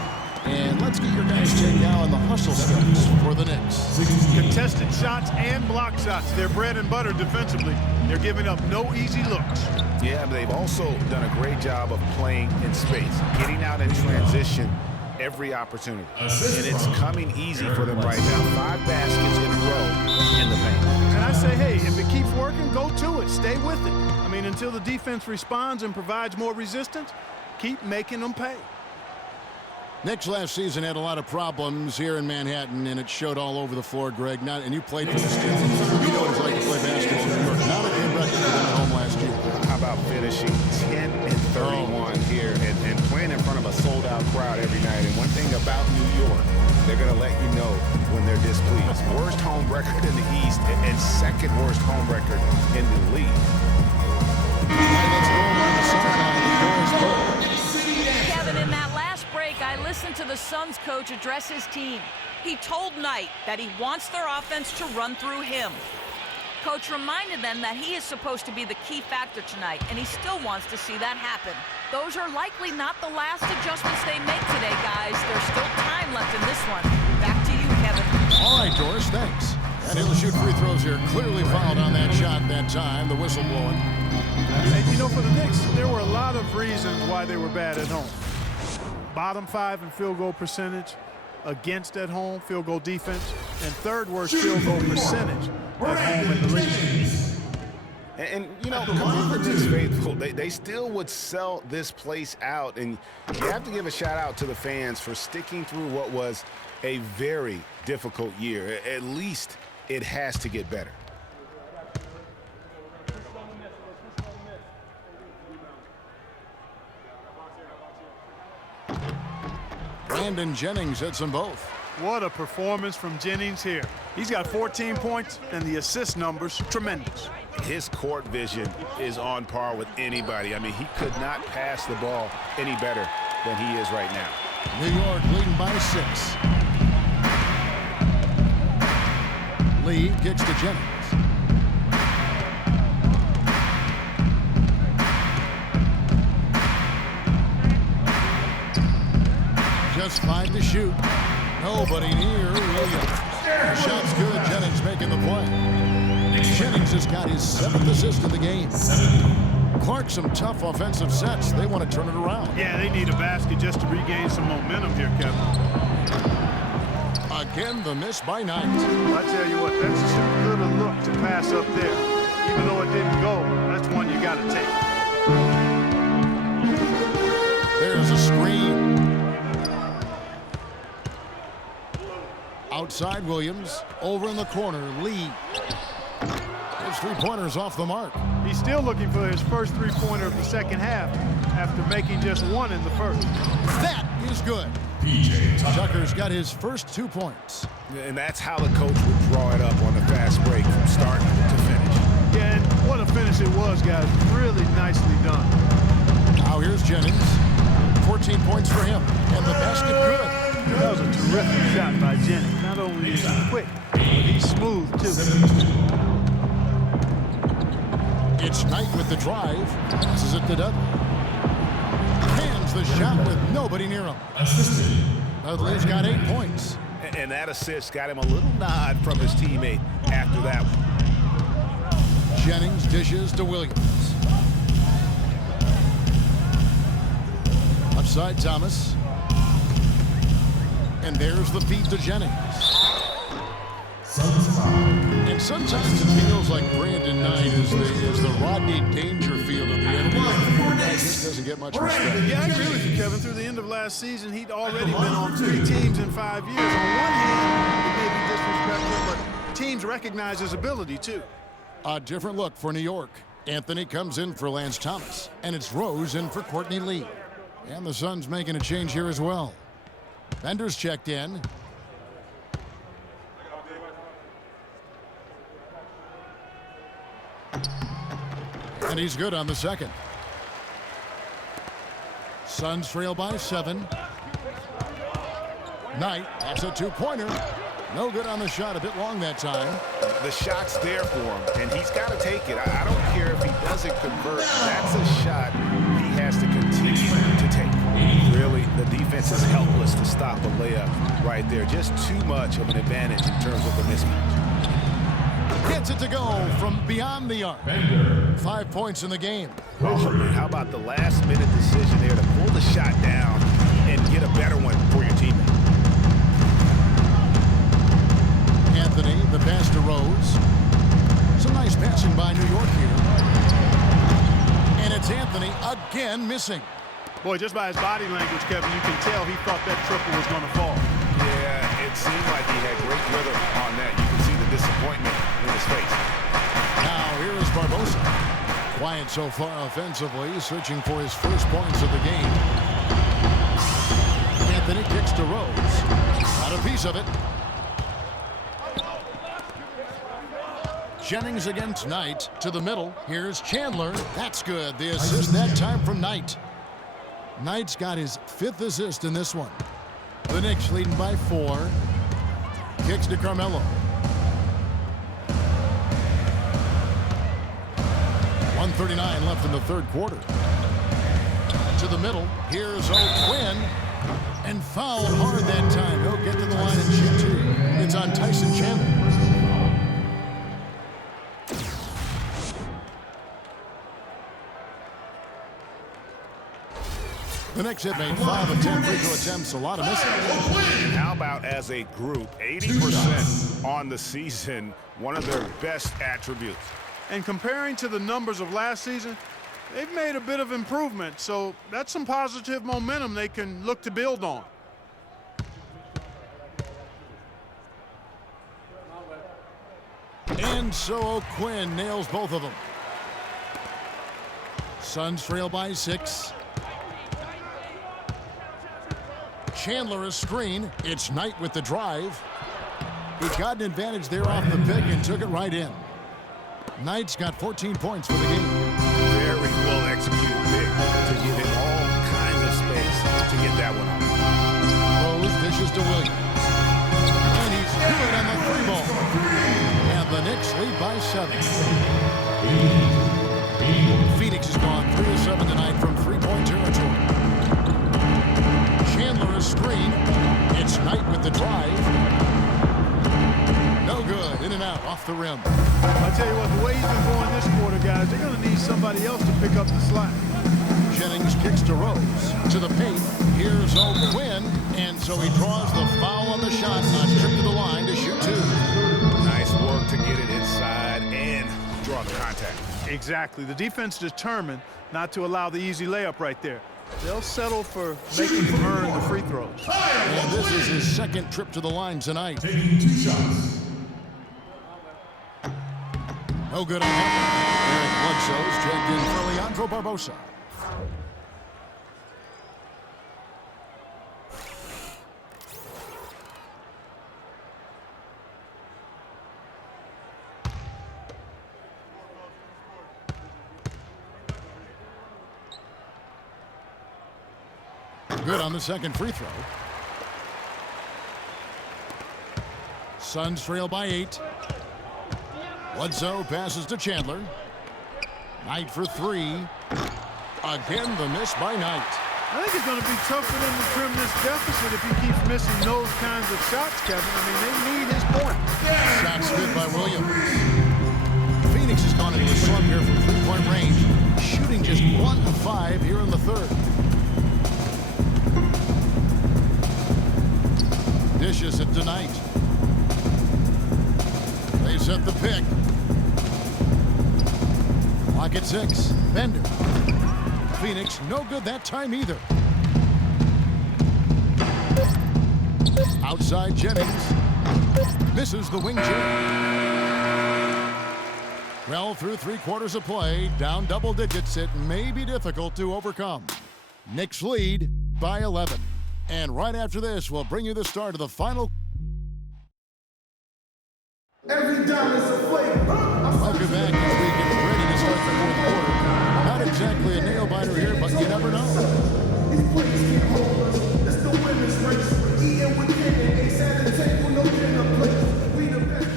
And let's get your guys' take now on the hustle skills for the Knicks. Contested shots and block shots. They're bread and butter defensively. They're giving up no easy looks. Yeah, but they've also done a great job of playing in space, getting out in transition every opportunity. And it's coming easy for them right now. 5 baskets in a row in the paint. And I say, hey, if it keeps working, go to it. Stay with it. I mean, until the defense responds and provides more resistance, keep making them pay. Knicks last season had a lot of problems here in Manhattan, and it showed all over the floor, Greg. And you played for this team. You know what it's like to play basketball in New York. Not a good record for them at home last year. How about finishing 10-31 here and playing in front of a sold-out crowd every night? And one thing about New York, they're going to let you know when they're displeased. Worst home record in the East and second worst home record in the league. Let's go on the sideline. Kevin, in that last break, I listened to the Suns coach address his team. He told Knight that he wants their offense to run through him. Coach reminded them that he is supposed to be the key factor tonight, and he still wants to see that happen. Those are likely not the last adjustments they make today, guys. There's still time left in this one. Back to you, Kevin. All right, Doris, thanks. And he'll shoot free throws here. Clearly fouled on that shot that time. The whistle blowing. And you know, for the Knicks, there were a lot of reasons why they were bad at home. Bottom 5 in field goal percentage against at home, field goal defense, and third worst field goal percentage at home in the league. And you know, come on, the Knicks faithful, they still would sell this place out. And you have to give a shout out to the fans for sticking through what was a very difficult year. At least it has to get better. Brandon Jennings hits them both. What a performance from Jennings here. He's got 14 points, and the assist numbers tremendous. His court vision is on par with anybody. I mean, he could not pass the ball any better than he is right now. New York leading by 6. Lee kicks to Jennings. Just 5 to shoot. Nobody near Williams. The shot's good. Jennings making the play. Jennings has got his 7th assist of the game. Clark, some tough offensive sets. They want to turn it around. Yeah, they need a basket just to regain some momentum here, Kevin. Again, the miss by Knight. I tell you what, that's too good a look to pass up there. Even though it didn't go, that's one you got to take. There's a screen. Outside Williams. Over in the corner, Lee. His 3-pointers off the mark. He's still looking for his first 3-pointer of the second half after making just 1 in the first. That is good. Tucker's got his first 2 points. And that's how the coach would draw it up on the fast break from start to finish. Yeah, and what a finish it was, guys. Really nicely done. Now here's Jennings. 14 points for him. And the basket good. That was a terrific shot by Jennings. Not only is he quick, but he's smooth, too. It's Knight with the drive. Passes it to Dudley. Hands the shot with nobody near him. Dudley's got 8 points. And that assist got him a little nod from his teammate after that one. Jennings dishes to Williams. Upside Thomas. And there's the feed to Jennings. And sometimes it feels like Brandon Knight is the Rodney Dangerfield of the NBA. He just doesn't get much respect. Yeah, I agree with you, Kevin. Through the end of last season, he'd already been on 3 teams in 5 years. On one hand, it may be disrespectful, but teams recognize his ability, too. A different look for New York. Anthony comes in for Lance Thomas, and it's Rose in for Courtney Lee. And the Suns making a change here as well. Bender's checked in. And he's good on the second. Suns trail by 7. Knight, that's a 2-pointer. No good on the shot, a bit long that time. The shot's there for him, and he's got to take it. I don't care if he doesn't convert. That's a shot he has to continue to take. Really, the defense is helpless to stop a layup right there. Just too much of an advantage in terms of the mismatch. Gets it to go from beyond the arc. 5 points in the game. Oh, man, how about the last-minute decision there to pull the shot down and get a better one for your teammate? Anthony, the pass to Rose. Some nice passing by New York here. And it's Anthony again missing. Boy, just by his body language, Kevin, you can tell he thought that triple was going to fall. Yeah, it seemed like he had great rhythm on that. You can see the disappointment in his face. Now here is Barbosa. Quiet so far offensively, searching for his first points of the game. Anthony kicks to Rose. Got a piece of it. Jennings against Knight to the middle. Here's Chandler. That's good. The assist that time from Knight. Knight's got his 5th assist in this one. The Knicks leading by 4. Kicks to Carmelo. 1:39 left in the 3rd quarter. To the middle. Here's O'Quinn. And fouled hard that time. He'll get to the line and shoot 2. It's on Tyson Chandler. The Knicks have made 5 of 10 free throw attempts, a lot of misses. How about as a group, 80% on the season, one of their best attributes. And comparing to the numbers of last season, they've made a bit of improvement, so that's some positive momentum they can look to build on. And so O'Quinn nails both of them. Suns trail by 6. Chandler a screen. It's Knight with the drive. He got an advantage there off the pick and took it right in. Knight's got 14 points for the game. Very well executed pick to give him all kinds of space to get that one off. Rose dishes to Williams. And he's good on the three ball. And the Knicks lead by 7. Phoenix has gone 3 of 7 tonight from three-point territory. Chandler a screen. It's Knight with the drive. No good. In and out off the rim. I tell you what, the way he's been going this quarter, guys, they're going to need somebody else to pick up the slack. Jennings kicks to Rose. To the paint. Here's O'Quinn. And so he draws the foul on the shot. On trip to the line to shoot 2. Nice work to get it inside and draw the contact. Exactly. The defense determined not to allow the easy layup right there. They'll settle for making him earn the free throws. And this is his second trip to the line tonight. No good on that. Eric Bledsoe's checked in for Leandro Barbosa. Good on the second free throw. Suns trail by 8. Bledsoe passes to Chandler. Knight for 3. Again, the miss by Knight. I think it's going to be tough for them to trim this deficit if he keeps missing those kinds of shots, Kevin. I mean, they need his point. Shots good by Williams. Phoenix has gone into a slump here from three-point range, shooting just 1 of 5 here in the third. Dishes it to Knight. They set the pick. Clock at 6. Bender. Phoenix no good that time either. Outside Jennings. Misses the wing jam. Well, through 3 quarters of play, down double digits, it may be difficult to overcome. Knicks lead by 11. And right after this, we'll bring you the start of the final. Every dime is a flavor. Welcome back as we get ready to start the fourth quarter. Not exactly a nail-biter here, but you never know. These players can't hold us. It's the women's race. Eating with Kenny. Ain't sat at the table, no dinner plate. We the best.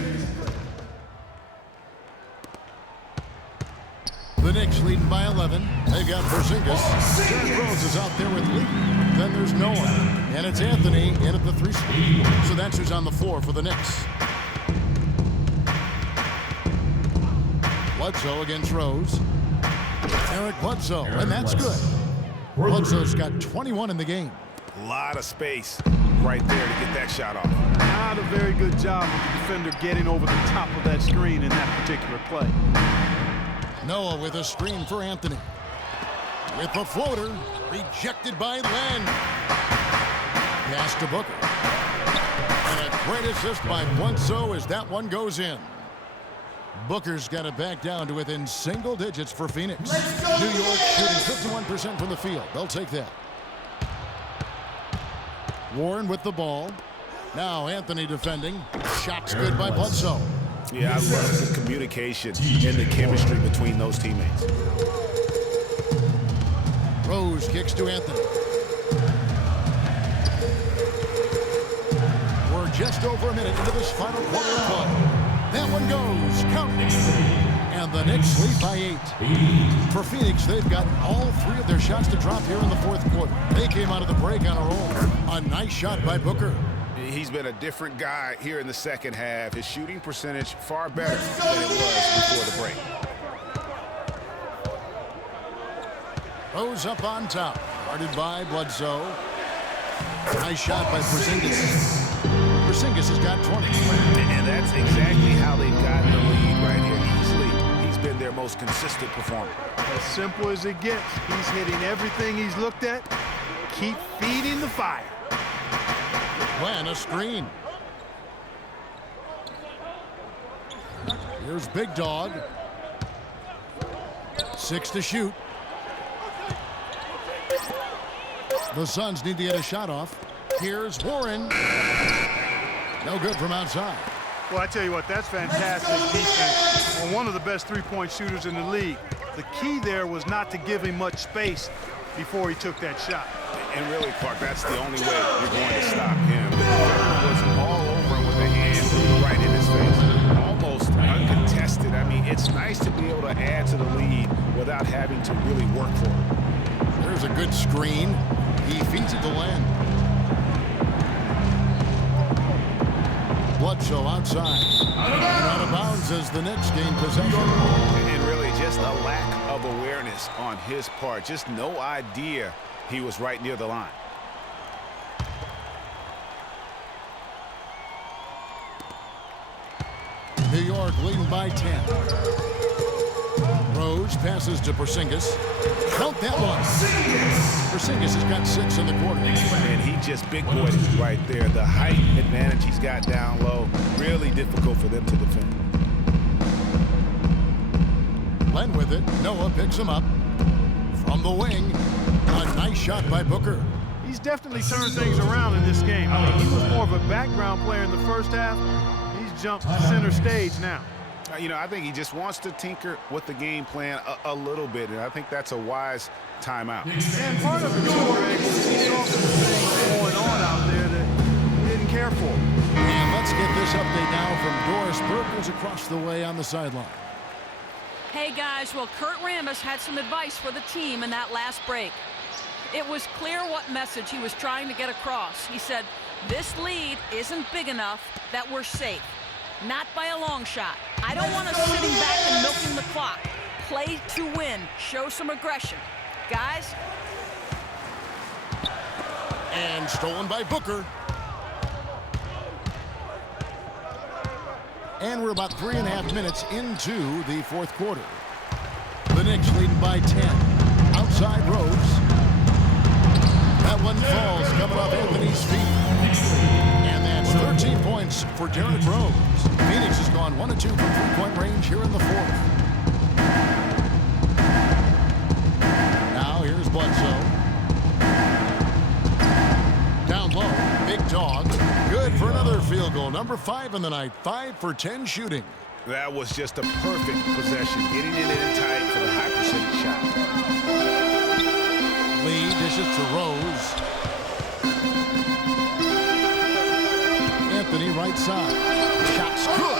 The Knicks leading by 11. They've got Porzingis. Derrick Rose is out there with Lee. Then there's Noah. And it's Anthony in at the 3 spot. So that's who's on the floor for the Knicks. Bledsoe against Rose. Eric Bledsoe, and that's good. Bledsoe's got 21 in the game. A lot of space right there to get that shot off. Not a very good job of the defender getting over the top of that screen in that particular play. Noah with a screen for Anthony. With the floater, rejected by Len. Pass to Booker. And a great assist by Bledsoe as that one goes in. Booker's got it back down to within single digits for Phoenix. New York shooting 51% from the field. They'll take that. Warren with the ball. Now Anthony defending. Shots good by Bledsoe. Yeah, I love the communication and the chemistry between those teammates. Rose kicks to Anthony. We're just over a minute into this final quarter of play. That one goes. Count. And the Knicks lead by 8. For Phoenix, they've got all 3 of their shots to drop here in the fourth quarter. They came out of the break on a roll. A nice shot by Booker. He's been a different guy here in the second half. His shooting percentage far better than it was before the break. Rose up on top. Guarded by Bledsoe. Nice shot by Porzingis. Porzingis has got 20. And that's exactly how they've gotten the lead right here easily. He's been their most consistent performer. As simple as it gets. He's hitting everything he's looked at. Keep feeding the fire. Plan a screen. Here's Big Dog. 6 to shoot. The Suns need to get a shot off. Here's Warren. No good from outside. Well, I tell you what, that's fantastic defense on one of the best three-point shooters in the league. The key there was not to give him much space before he took that shot. And really, Clark, that's the only way you're going to stop him. The defender was all over him with a hand right in his face. Almost uncontested. I mean, it's nice to be able to add to the lead without having to really work for it. There's a good screen. He feeds it to Len. Bledsoe outside. And out of bounds as the Knicks gain possession. And really just a lack of awareness on his part. Just no idea he was right near the line. New York leading by 10. Rose passes to Porzingis. Count that one. Porzingis has got 6 in the quarter. And he just big-boyed it right there. The height advantage he's got down low. Really difficult for them to defend. Len with it. Noah picks him up. From the wing. A nice shot by Booker. He's definitely turned things around in this game. I mean, he was more of a background player in the first half. He's jumped center stage now. You know, I think he just wants to tinker with the game plan a little bit, and I think that's a wise timeout. And part of it, too, Greg, was he saw some things going on out there that he didn't care for. And let's get this update now from Doris Burke, who's across the way on the sideline. Hey, guys, well, Kurt Rambis had some advice for the team in that last break. It was clear what message he was trying to get across. He said, this lead isn't big enough that we're safe. Not by a long shot. I don't want us sitting back and milking the clock. Play to win. Show some aggression. Guys. And stolen by Booker. And we're about 3.5 minutes into the fourth quarter. The Knicks leading by 10. Outside Rose. That one falls coming off Anthony's feet. And that's 13 points for Derrick Rose. Phoenix has gone 1 of 2 from three-point range here in the fourth. Now here's Bledsoe. Down low, big dog. Good for another field goal. Number 5 in the night. 5 for 10 shooting. That was just a perfect possession. Getting it in tight for the high percentage shot. Lee dishes to Rose. Anthony right side. Shots good.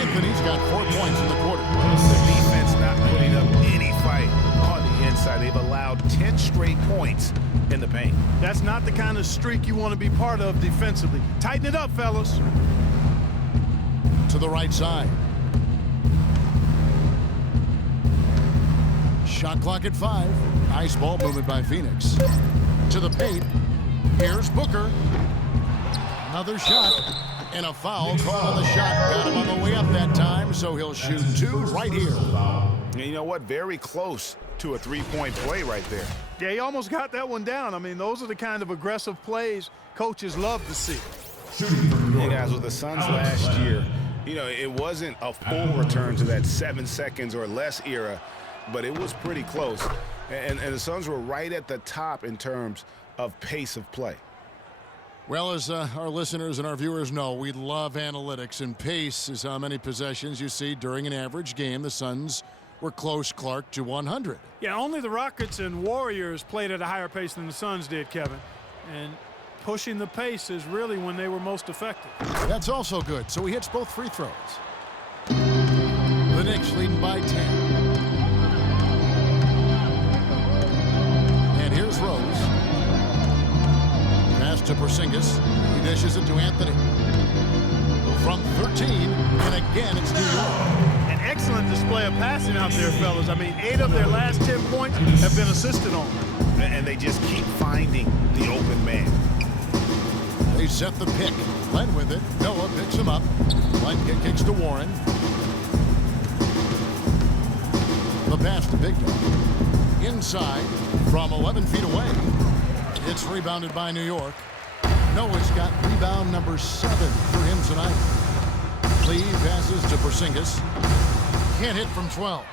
Anthony's got 4 points in the quarter. The defense not putting up any fight on the inside. They've allowed 10 straight points in the paint. That's not the kind of streak you want to be part of defensively. Tighten it up, fellas. To the right side. Shot clock at 5. Nice ball movement by Phoenix. To the paint. Here's Booker. Another shot. And a foul called on the shot. Got him on the way up that time, so he'll shoot 2 right here. And you know what? Very close to a three-point play right there. Yeah, he almost got that one down. I mean, those are the kind of aggressive plays coaches love to see. Hey guys, with the Suns last year, you know, it wasn't a full return to that 7 seconds or less era, but it was pretty close. And the Suns were right at the top in terms of pace of play. Well, as our listeners and our viewers know, we love analytics, and pace is how many possessions you see during an average game. The Suns were close, Clark, to 100. Yeah, only the Rockets and Warriors played at a higher pace than the Suns did, Kevin. And pushing the pace is really when they were most effective. That's also good, so he hits both free throws. The Knicks leading by 10. And here's Rose. Pass to Porzingis. He dishes it to Anthony. From 13, and again it's New York. An excellent display of passing out there, fellas. I mean, 8 of their last 10 points have been assisted on. And they just keep finding the open man. They set the pick. Len with it. Noah picks him up. Len kicks to Warren. The pass to Big Dog. Inside from 11 feet away. It's rebounded by New York. Noah's got rebound number 7 for him tonight. Lee passes to Porzingis. Can't hit from 12.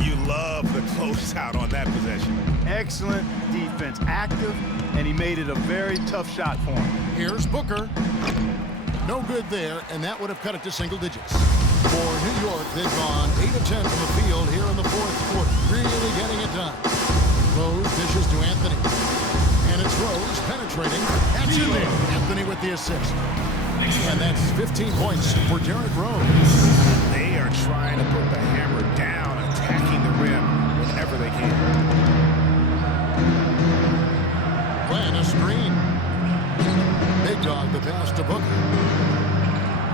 You love the closeout on that possession. Excellent defense, active, and he made it a very tough shot for him. Here's Booker. No good there, and that would have cut it to single digits. For New York, they've gone 8 of 10 from the field here in the fourth quarter. Really getting it done. Rose dishes to Anthony. And it's Rose penetrating. That's in there. Anthony with the assist. And that's 15 points for Derrick Rose. They are trying to put the hammer down, attacking the rim whenever they can. Glenn, a screen. Big Dog the pass to Booker.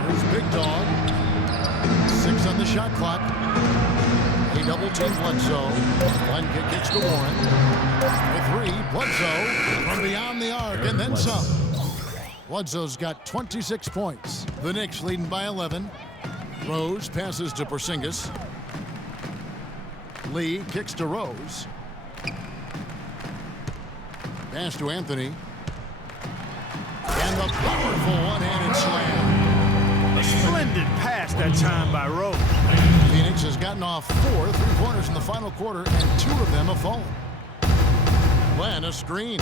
Here's Big Dog. 6 on the shot clock. They double-team Bledsoe. Glenn kicks to Warren. The 3, Bledsoe from beyond the arc and then some. Bledsoe's got 26 points. The Knicks leading by 11. Rose passes to Porzingis. Lee kicks to Rose. Pass to Anthony. And the powerful one-handed slam. A splendid pass that time by Rose. Phoenix has gotten off 4 3-pointers in the final quarter, and 2 of them have fallen. Glenn, a screen.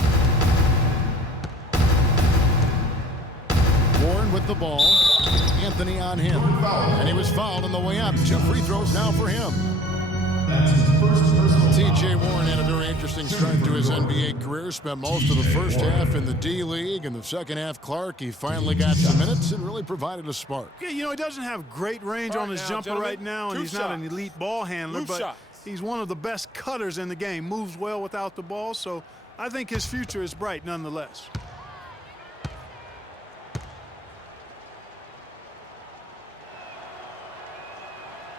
Warren with the ball. Anthony on him. And he was fouled on the way up. 2 free throws now for him. T.J. Warren had a very interesting start to his NBA career. Spent most of the first half in the D-League. In the second half, Clark, he finally got some minutes and really provided a spark. Yeah, you know, he doesn't have great range on his jumper right now, and he's not an elite ball handler, but he's one of the best cutters in the game. Moves well without the ball, so I think his future is bright nonetheless.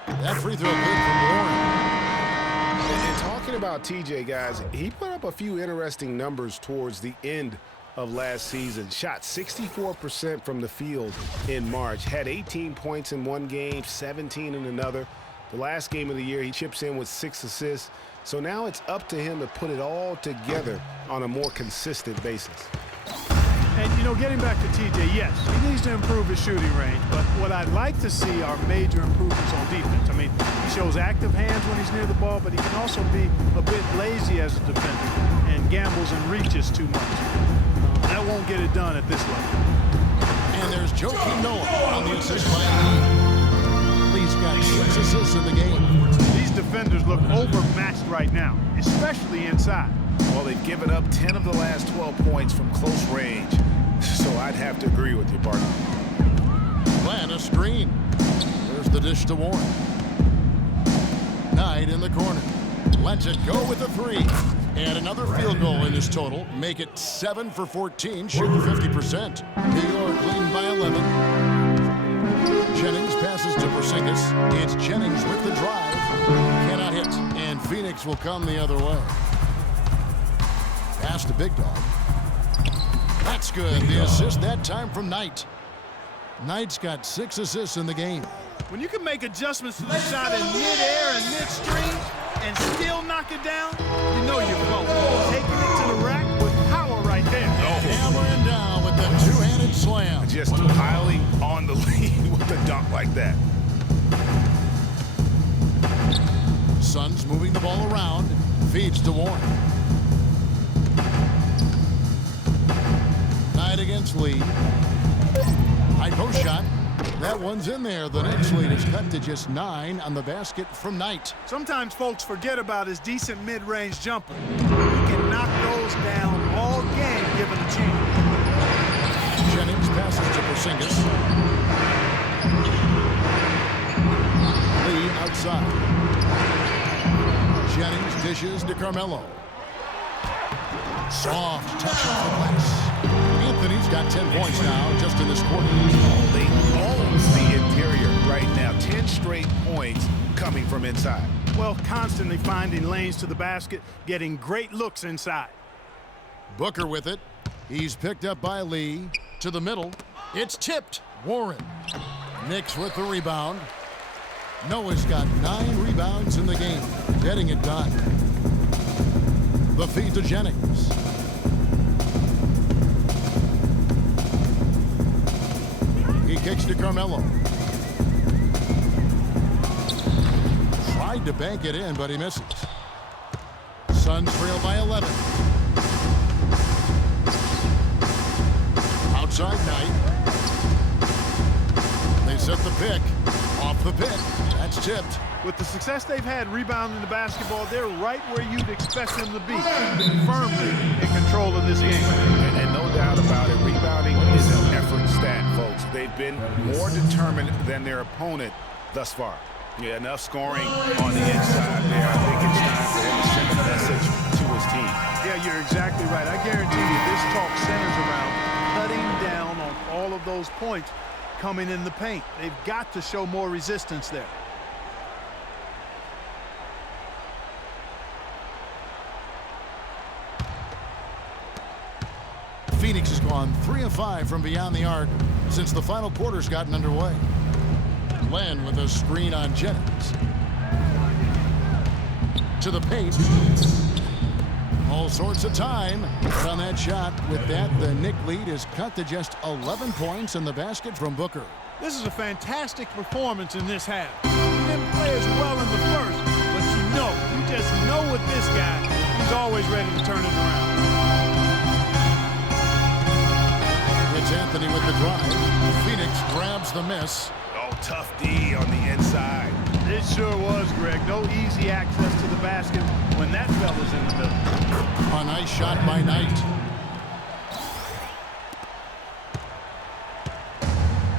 That free throw good from Warren. And talking about TJ, guys, he put up a few interesting numbers towards the end of last season. Shot 64% from the field in March. Had 18 points in one game, 17 in another. The last game of the year, he chips in with 6 assists. So now it's up to him to put it all together on a more consistent basis. And, you know, getting back to TJ, yes, he needs to improve his shooting range, but what I'd like to see are major improvements on defense. I mean, he shows active hands when he's near the ball, but he can also be a bit lazy as a defender and gambles and reaches too much. That won't get it done at this level. And there's Joakim Noah on the assist by Lee. Lee's got 6 assists in the game. These defenders look overmatched right now, especially inside. Well, they've given up 10 of the last 12 points from close range. So I'd have to agree with you, partner. Glenn, a screen. There's the dish to Warren. Knight in the corner. Lets it go with a 3. And another field goal in his total. Make it 7 for 14, shooting 50%. New York leading by 11. Jennings passes to Porzingis. It's Jennings with the drive. Cannot hit. And Phoenix will come the other way. Pass to Big Dog. That's good. The assist that time from Knight. Knight's got 6 assists in the game. When you can make adjustments to the shot in midair and midstream and still knock it down, you know you're close. Taking it to the rack with power right there. Hammering down with the 2-handed slam. Just piling on the lead with a dunk like that. Suns moving the ball around. Feeds to Warren. Knight against Lee. High post shot. That one's in there. The Knicks lead is cut to just 9 on the basket from Knight. Sometimes folks forget about his decent mid-range jumper. He can knock those down all game given a chance. Jennings passes to Porzingis. Lee outside. Jennings dishes to Carmelo. Soft touch off the glass. Anthony's got 10 points now just in this quarter. They own the interior right now. 10 straight points coming from inside. Well, constantly finding lanes to the basket, getting great looks inside. Booker with it. He's picked up by Lee. To the middle. It's tipped. Warren. Knicks with the rebound. Noah's got 9 rebounds in the game. Getting it done. The feed to Jennings. He kicks to Carmelo. tried to bank it in, but he misses. Suns trail by 11. Outside Knight. They set the pick. Off the pick. That's tipped. With the success they've had rebounding the basketball, they're right where you'd expect them to be, firmly in control of this game. And no doubt about it, rebounding is an effort stat, folks. They've been more determined than their opponent thus far. Yeah, enough scoring on the inside there. I think it's time for him to send a message to his team. Yeah, you're exactly right. I guarantee you this talk centers around cutting down on all of those points coming in the paint. They've got to show more resistance there. Phoenix has gone 3 of 5 from beyond the arc since the final quarter's gotten underway. Len with a screen on Jennings. To the paint. All sorts of time on that shot. With that, the Knick lead is cut to just 11 points in the basket from Booker. This is a fantastic performance in this half. He didn't play as well in the first, but you just know with this guy, he's always ready to turn it around. It's Anthony with the drive. Phoenix grabs the miss. Oh, tough D on the inside. It sure was, Greg. No easy access to the basket when that fella's in the middle. A nice shot by Knight.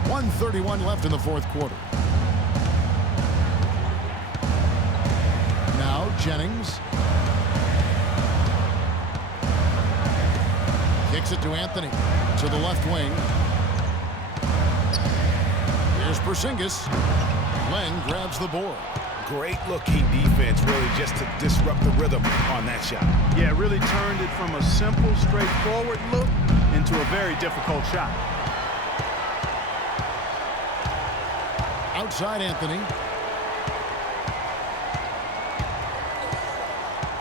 1:31 left in the fourth quarter. Now Jennings. Kicks it to Anthony. To the left wing. Here's Porzingis. Len grabs the board. Great looking defense, really, just to disrupt the rhythm on that shot. Yeah, really turned it from a simple, straightforward look into a very difficult shot. Outside Anthony.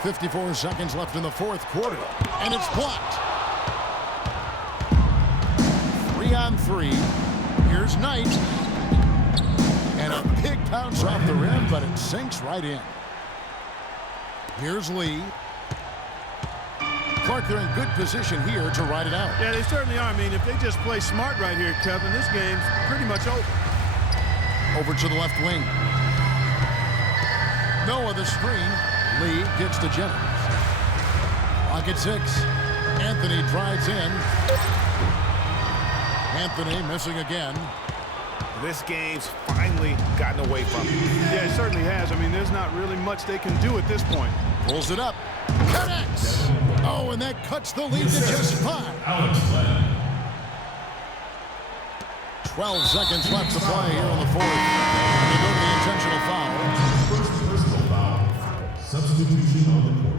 54 seconds left in the fourth quarter. And it's blocked. 3-on-3. Here's Knight. And a big bounce off the rim, but it sinks right in. Here's Lee. Clark, they're in good position here to ride it out. Yeah, they certainly are. I mean, if they just play smart right here, Kevin, this game's pretty much over. Over to the left wing. Noah the screen. Lee gets to Jennings. Clock at 6. Anthony drives in. Anthony missing again. This game's finally gotten away from him. Yeah, it certainly has. I mean, there's not really much they can do at this point. Pulls it up. Connects. Oh, and that cuts the lead to just 5. 12 seconds left to play here in the fourth. And they go to the intentional foul. First personal foul. Substitution on the court.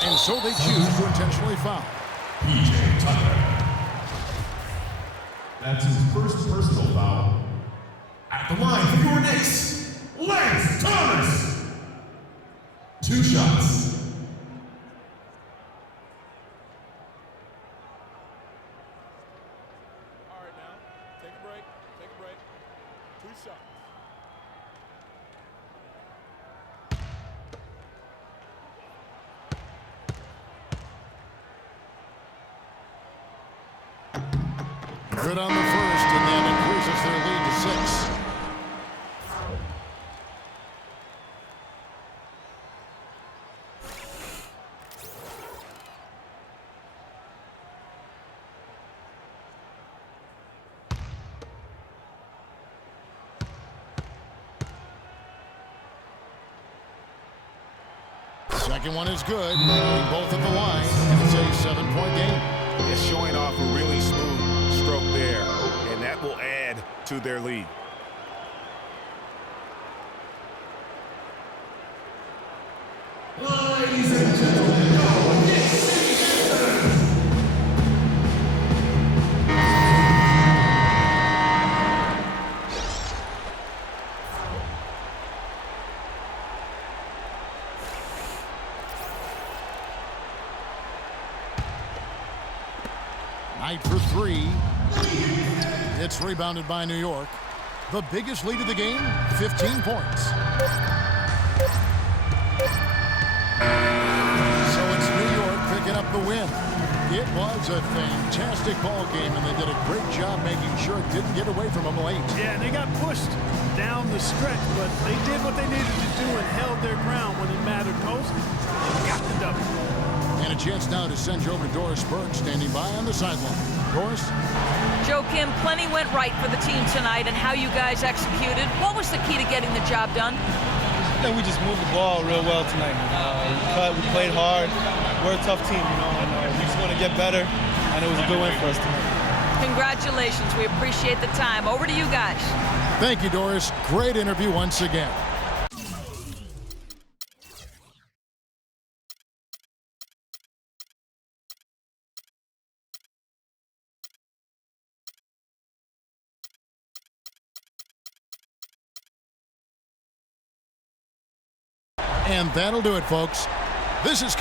And so they choose to intentionally foul. PJ Tucker. That's his first personal foul. At the line for your Knicks, Lance Thomas. 2 shots. All right, now, take a break. 2 shots. Good on the first, and that increases their lead to 6. Second one is good. Both at the line, and it's a 7-point game. It's showing off a really smooth stroke there, and that will add to their lead. Ladies and gentlemen, your Knicks Knight for three. It's rebounded by New York. The biggest lead of the game, 15 points. So it's New York picking up the win. It was a fantastic ball game, and they did a great job making sure it didn't get away from them late. Yeah, and they got pushed down the stretch, but they did what they needed to do and held their ground when it mattered most. They got the W. And a chance now to send you over to Doris Berg, standing by on the sideline. Doris? Joe Kim, plenty went right for the team tonight, and how you guys executed. What was the key to getting the job done? I think we just moved the ball real well tonight. We played hard. We're a tough team, and we just want to get better, and it was a good win for us tonight. Congratulations. We appreciate the time. Over to you guys. Thank you, Doris. Great interview once again. And that'll do it, folks. This is